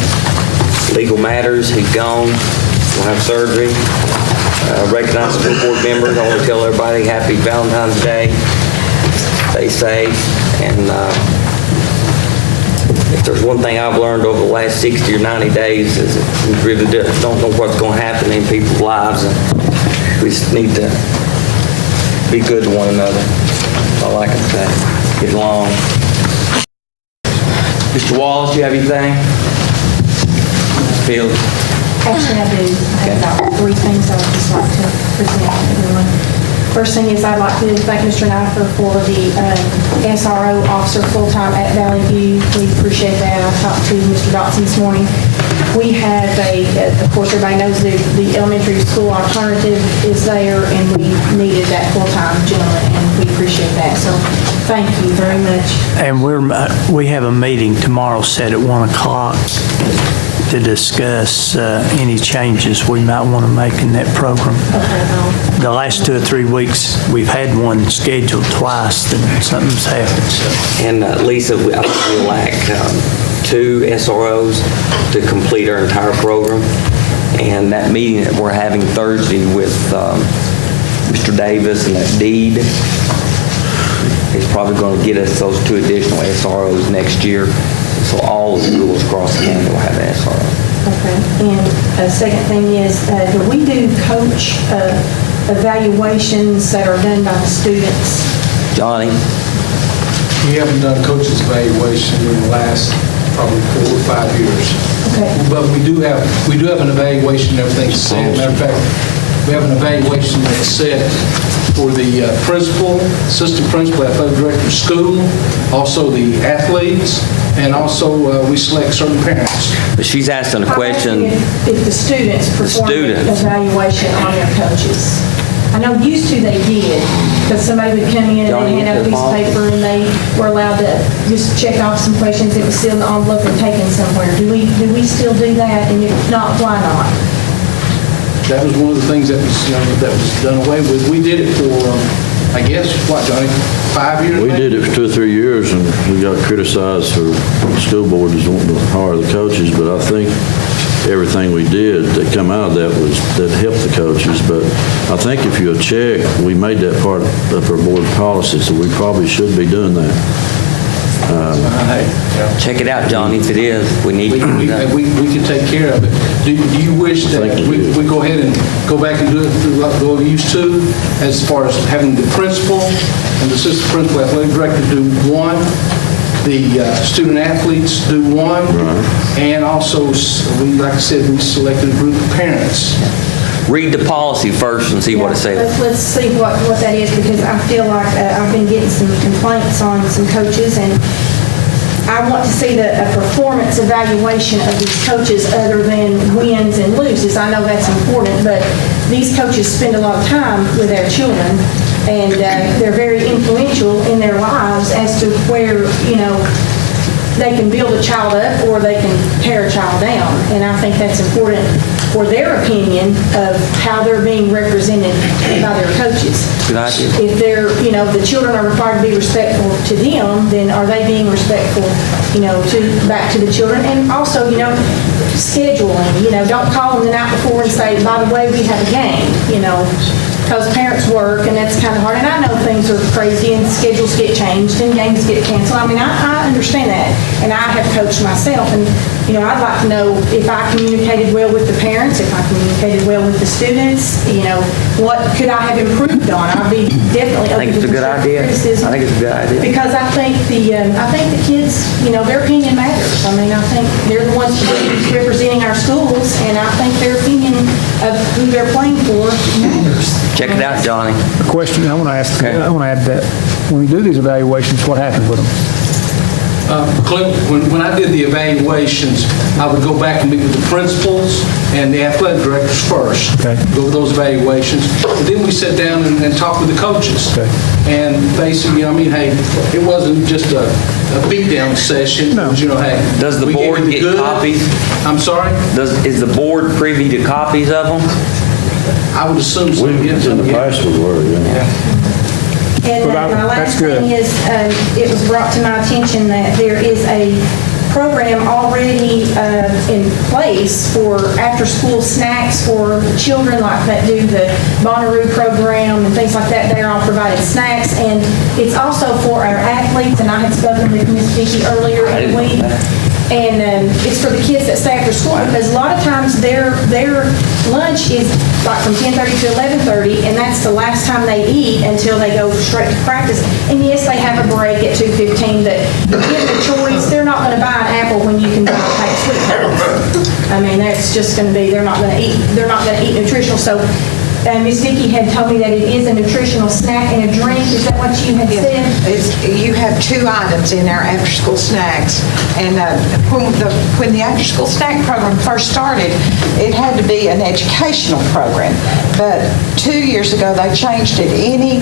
Legal matters, he's gone. We'll have surgery. Recognize school board members. I want to tell everybody happy Valentine's Day. Stay safe. And if there's one thing I've learned over the last 60 or 90 days is that we really don't know what's going to happen in people's lives. And we just need to be good to one another. That's all I can say. Get along. Mr. Wallace, you have anything? Field? Actually, I do. I have about 3 things I would just like to present to everyone. First thing is I'd like to thank Mr. Neifer for the SRO officer full-time at Valley View. We appreciate that. I talked to Mr. Dotson this morning. We have of course, everybody knows the elementary school alternative is there, and we needed that full-time gentleman, and we appreciate that. So thank you very much. And we have a meeting tomorrow set at 1 o'clock to discuss any changes we might want to make in that program. The last 2 or 3 weeks, we've had one scheduled twice, and something's happened. So. And Lisa, I think we lack 2 SROs to complete our entire program. And that meeting that we're having Thursday with Mr. Davis and that deed is probably going to get us those 2 additional SROs next year. So all the schools across the county will have an SRO. Okay. And a second thing is, do we do coach evaluations that are done by the students? Johnny? We haven't done coaches evaluation in the last probably 4 or 5 years. Okay. But we do have an evaluation, everything's set. Matter of fact, we have an evaluation that's set for the principal, assistant principal, athletic director of school, also the athletes, and also we select certain parents. But she's asking a question. If the students perform an evaluation on their coaches. I know used to they did, because somebody would come in and Johnny, they'd hand out a piece of paper and they were allowed to just check off some questions that was still in the envelope and taken somewhere. Do we still do that? And if not, why not? That was one of the things that was, that was done away with. We did it for, I guess, what, Johnny, 5 years? We did it for 2 or 3 years, and we got criticized for the school board is wanting to hire the coaches, but I think everything we did that come out of that helped the coaches. But I think if you'll check, we made that part of our board policy, so we probably should be doing that. Check it out, Johnny, if it is. We need to do that. We can take care of it. Do you wish that we go ahead and go back and do it like we used to, as far as having the principal and the assistant principal athletic director do one, the student athletes do one, and also, like I said, we selected a group of parents. Read the policy first and see what it says. Let's see what that is, because I feel like I've been getting some complaints on some coaches, and I want to see a performance evaluation of these coaches other than wins and loses. I know that's important, but these coaches spend a lot of time with their children, and they're very influential in their lives as to where, they can build a child up or they can tear a child down. And I think that's important for their opinion of how they're being represented by their coaches. Good idea. If they're, the children are required to be respectful to them, then are they being respectful, back to the children? And also, scheduling, don't call them the night before and say, by the way, we have a game, because parents work and that's kind of hard. And I know things are crazy and schedules get changed and games get canceled. I mean, I understand that. And I have coached myself. And, I'd like to know if I communicated well with the parents, if I communicated well with the students, what could I have improved on? I'd be definitely open to criticism. I think it's a good idea. Because I think the kids, their opinion matters. I mean, I think they're the ones representing our schools, and I think their opinion of who they're playing for matters. Check it out, Johnny. A question I want to ask, I want to add that. When we do these evaluations, what happens with them? Clint, when I did the evaluations, I would go back and meet with the principals and the athletic directors first. Okay. Go over those evaluations. And then we sit down and talk with the coaches. Okay. And basically, hey, it wasn't just a beat-down session. No. Hey, does the board get copies? I'm sorry? Is the board privy to copies of them? I would assume so. Yes, in the past we were, yeah. And my last thing is, it was brought to my attention that there is a program already in place for after-school snacks for children like that do the Bonnaroo program and things like that. They're all provided snacks, and it's also for our athletes. And I had spoken with Ms. Vicki earlier in the week. And it's for the kids that stay after school, because a lot of times their lunch is like from 10:30 to 11:30, and that's the last time they eat until they go straight to practice. And yes, they have a break at 2:15, but given the choice, they're not going to buy an apple when you can buy a pack of sweet potatoes. I mean, that's just going to be, they're not going to eat nutritional. So Ms. Vicki had told me that it is a nutritional snack and a drink. Is that what you had said? You have 2 items in our after-school snacks. And when the after-school snack program first started, it had to be an educational program. But 2 years ago, they changed it. Any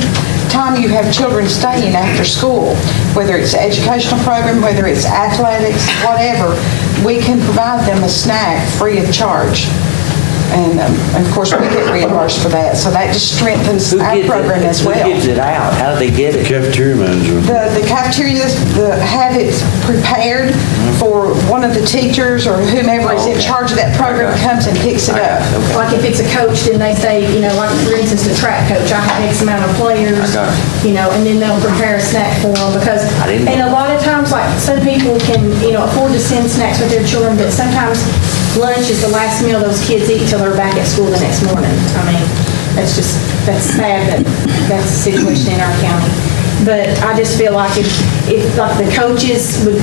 time you have children staying after school, whether it's an educational program, whether it's athletics, whatever, we can provide them a snack free of charge. And of course, we get reimbursed for that. So that just strengthens our program as well. Who gives it out? How do they get it? Cafeteria manager. The cafeterias have it prepared for one of the teachers or whomever is in charge of that program comes and picks it up. Like if it's a coach, then they say, like for instance, the track coach, I have X amount of players, and then they'll prepare a snack for them because, and a lot of times, like some people can, afford to send snacks with their children, but sometimes lunch is the last meal those kids eat till they're back at school the next morning. I mean, that's sad that that's the situation in our county. But I just feel like if like the coaches would,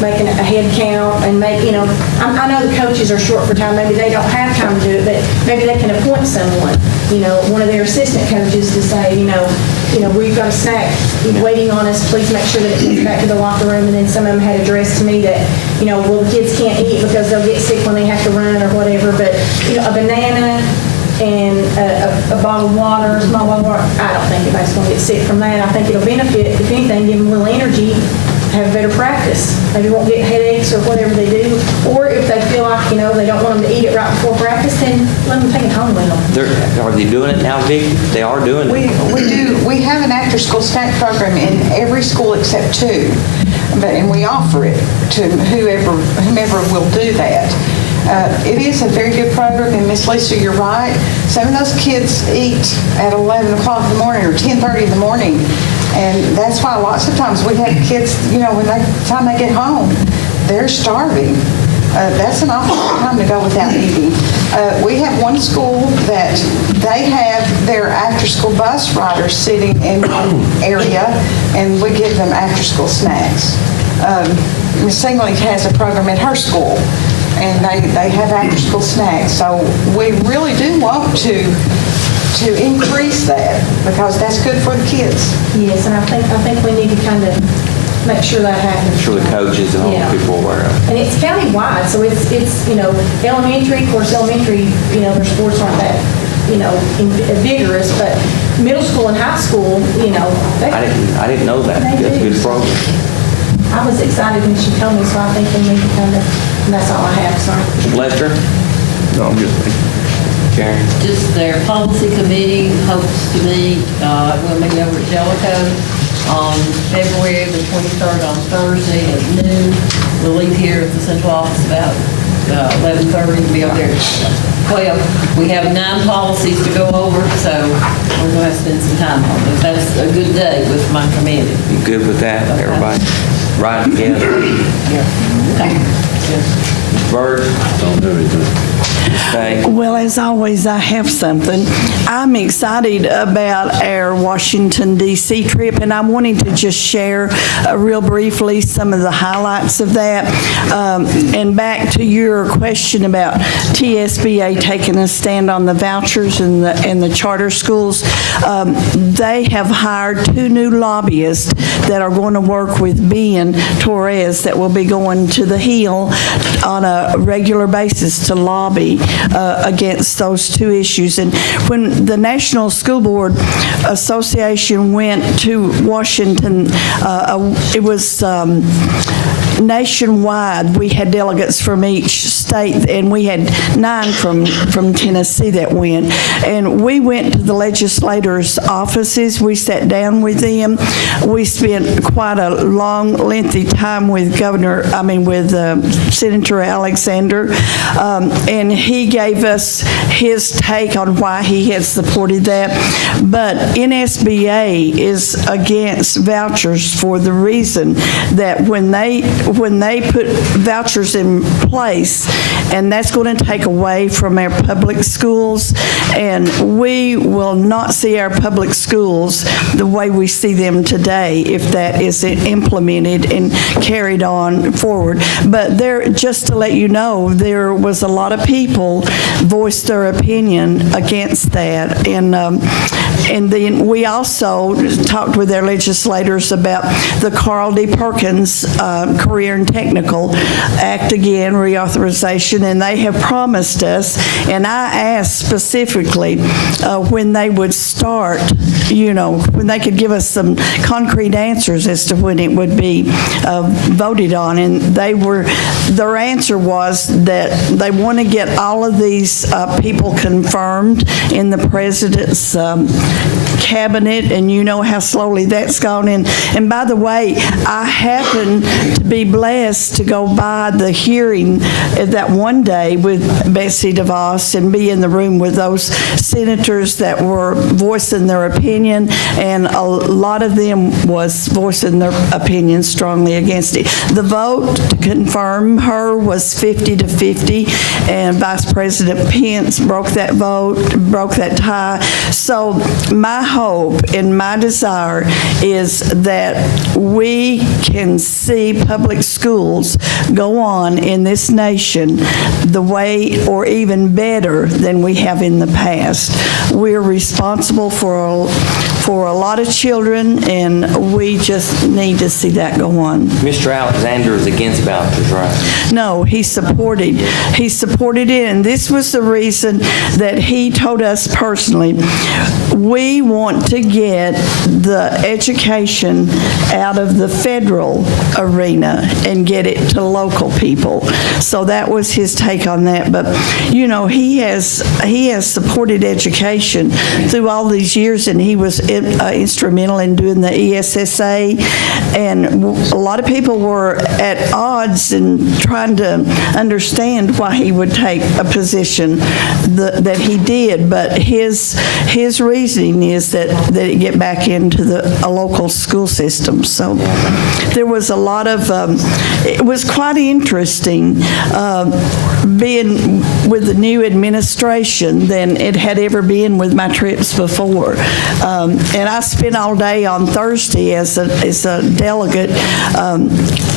make a head count and make, I know the coaches are short for time. Maybe they don't have time to do it, but maybe they can appoint someone, one of their assistant coaches to say, we've got a snack waiting on us. Please make sure that it gets back to the locker room. And then some of them had addressed to me that, the kids can't eat because they'll get sick when they have to run or whatever. But, a banana, and a bottle of water, a small bottle of water, I don't think anybody's going to get sick from that. I think it'll benefit, if anything, give them a little energy, have better practice. Maybe won't get headaches or whatever they do. Or if they feel like, they don't want them to eat it right before practice, then let them take it home with them. Are they doing it now, Vic? They are doing it. We have an after-school snack program in every school except 2, and we offer it to whomever will do that. It is a very good program, and Miss Lisa, you're right. Some of those kids eat at 11 o'clock in the morning or 10:30 in the morning, and that's why lots of times we have kids, when the time they get home, they're starving. That's an awful long time to go without eating. We have one school that they have their after-school bus riders sitting in one area, and we give them after-school snacks. Ms. Singley has a program at her school, and they have after-school snacks. So we really do want to increase that because that's good for the kids. Yes, and I think we need to kind of make sure that happens. I'm sure the coaches and all the people are aware of it. And it's countywide, so it's elementary, of course, elementary, their sports aren't that, vigorous, but middle school and high school, I didn't know that. That's a good program. I was excited when she told me, so I think we need to kind of, and that's all I have, sorry. Lester? No, I'm good. Karen? Just their policy committee hopes to meet, we'll meet over at Jellicoe on February the 23rd on Thursday at noon. We'll leave here at the central office about 11:30 and be over there at 12. We have 9 policies to go over, so we're going to spend some time on this. That's a good day with my committee. You good with that, everybody? Right together? Yeah. Okay. Bird? Don't do anything. Well, as always, I have something. I'm excited about our Washington, D.C. trip, and I'm wanting to just share real briefly some of the highlights of that. And back to your question about TSBA taking a stand on the vouchers and the charter schools, they have hired 2 new lobbyists that are going to work with Ben Torres that will be going to the Hill on a regular basis to lobby against those 2 issues. And when the National School Board Association went to Washington, it was nationwide. We had delegates from each state, and we had 9 from Tennessee that went. And we went to the legislators' offices. We sat down with them. We spent quite a long, lengthy time with Senator Alexander, and he gave us his take on why he had supported that. But NSBA is against vouchers for the reason that when they put vouchers in place, and that's going to take away from our public schools, and we will not see our public schools the way we see them today if that is implemented and carried on forward. But just to let you know, there was a lot of people voiced their opinion against that, and then we also talked with their legislators about the Carl D. Perkins Career and Technical Act again, reauthorization, and they have promised us, and I asked specifically when they would start, when they could give us some concrete answers as to when it would be voted on, and their answer was that they want to get all of these people confirmed in the president's cabinet, and you know how slowly that's gone in. And by the way, I happened to be blessed to go by the hearing that one day with Betsy DeVos and be in the room with those senators that were voicing their opinion, and a lot of them was voicing their opinion strongly against it. The vote to confirm her was 50-50, and Vice President Pence broke that tie. So my hope and my desire is that we can see public schools go on in this nation the way or even better than we have in the past. We're responsible for for a lot of children, and we just need to see that go on. Mr. Alexander is against vouchers, right? No, he supported it, and this was the reason that he told us personally, we want to get the education out of the federal arena and get it to local people. So that was his take on that. But, you know, he has supported education through all these years, and he was instrumental in doing the ESSA. And a lot of people were at odds and trying to understand why he would take a position that he did. But his reasoning is that it get back into a local school system. So there was a lot of, it was quite interesting being with the new administration than it had ever been with my trips before. And I spent all day on Thursday as a delegate,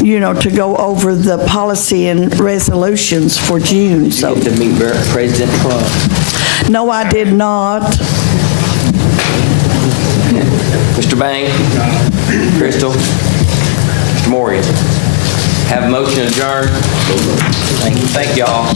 you know, to go over the policy and resolutions for June. So. You get to meet President Trump. No, I did not. Mr. Bang, Crystal, Mr. Morgan. Have a motion adjourned. Thank you, y'all.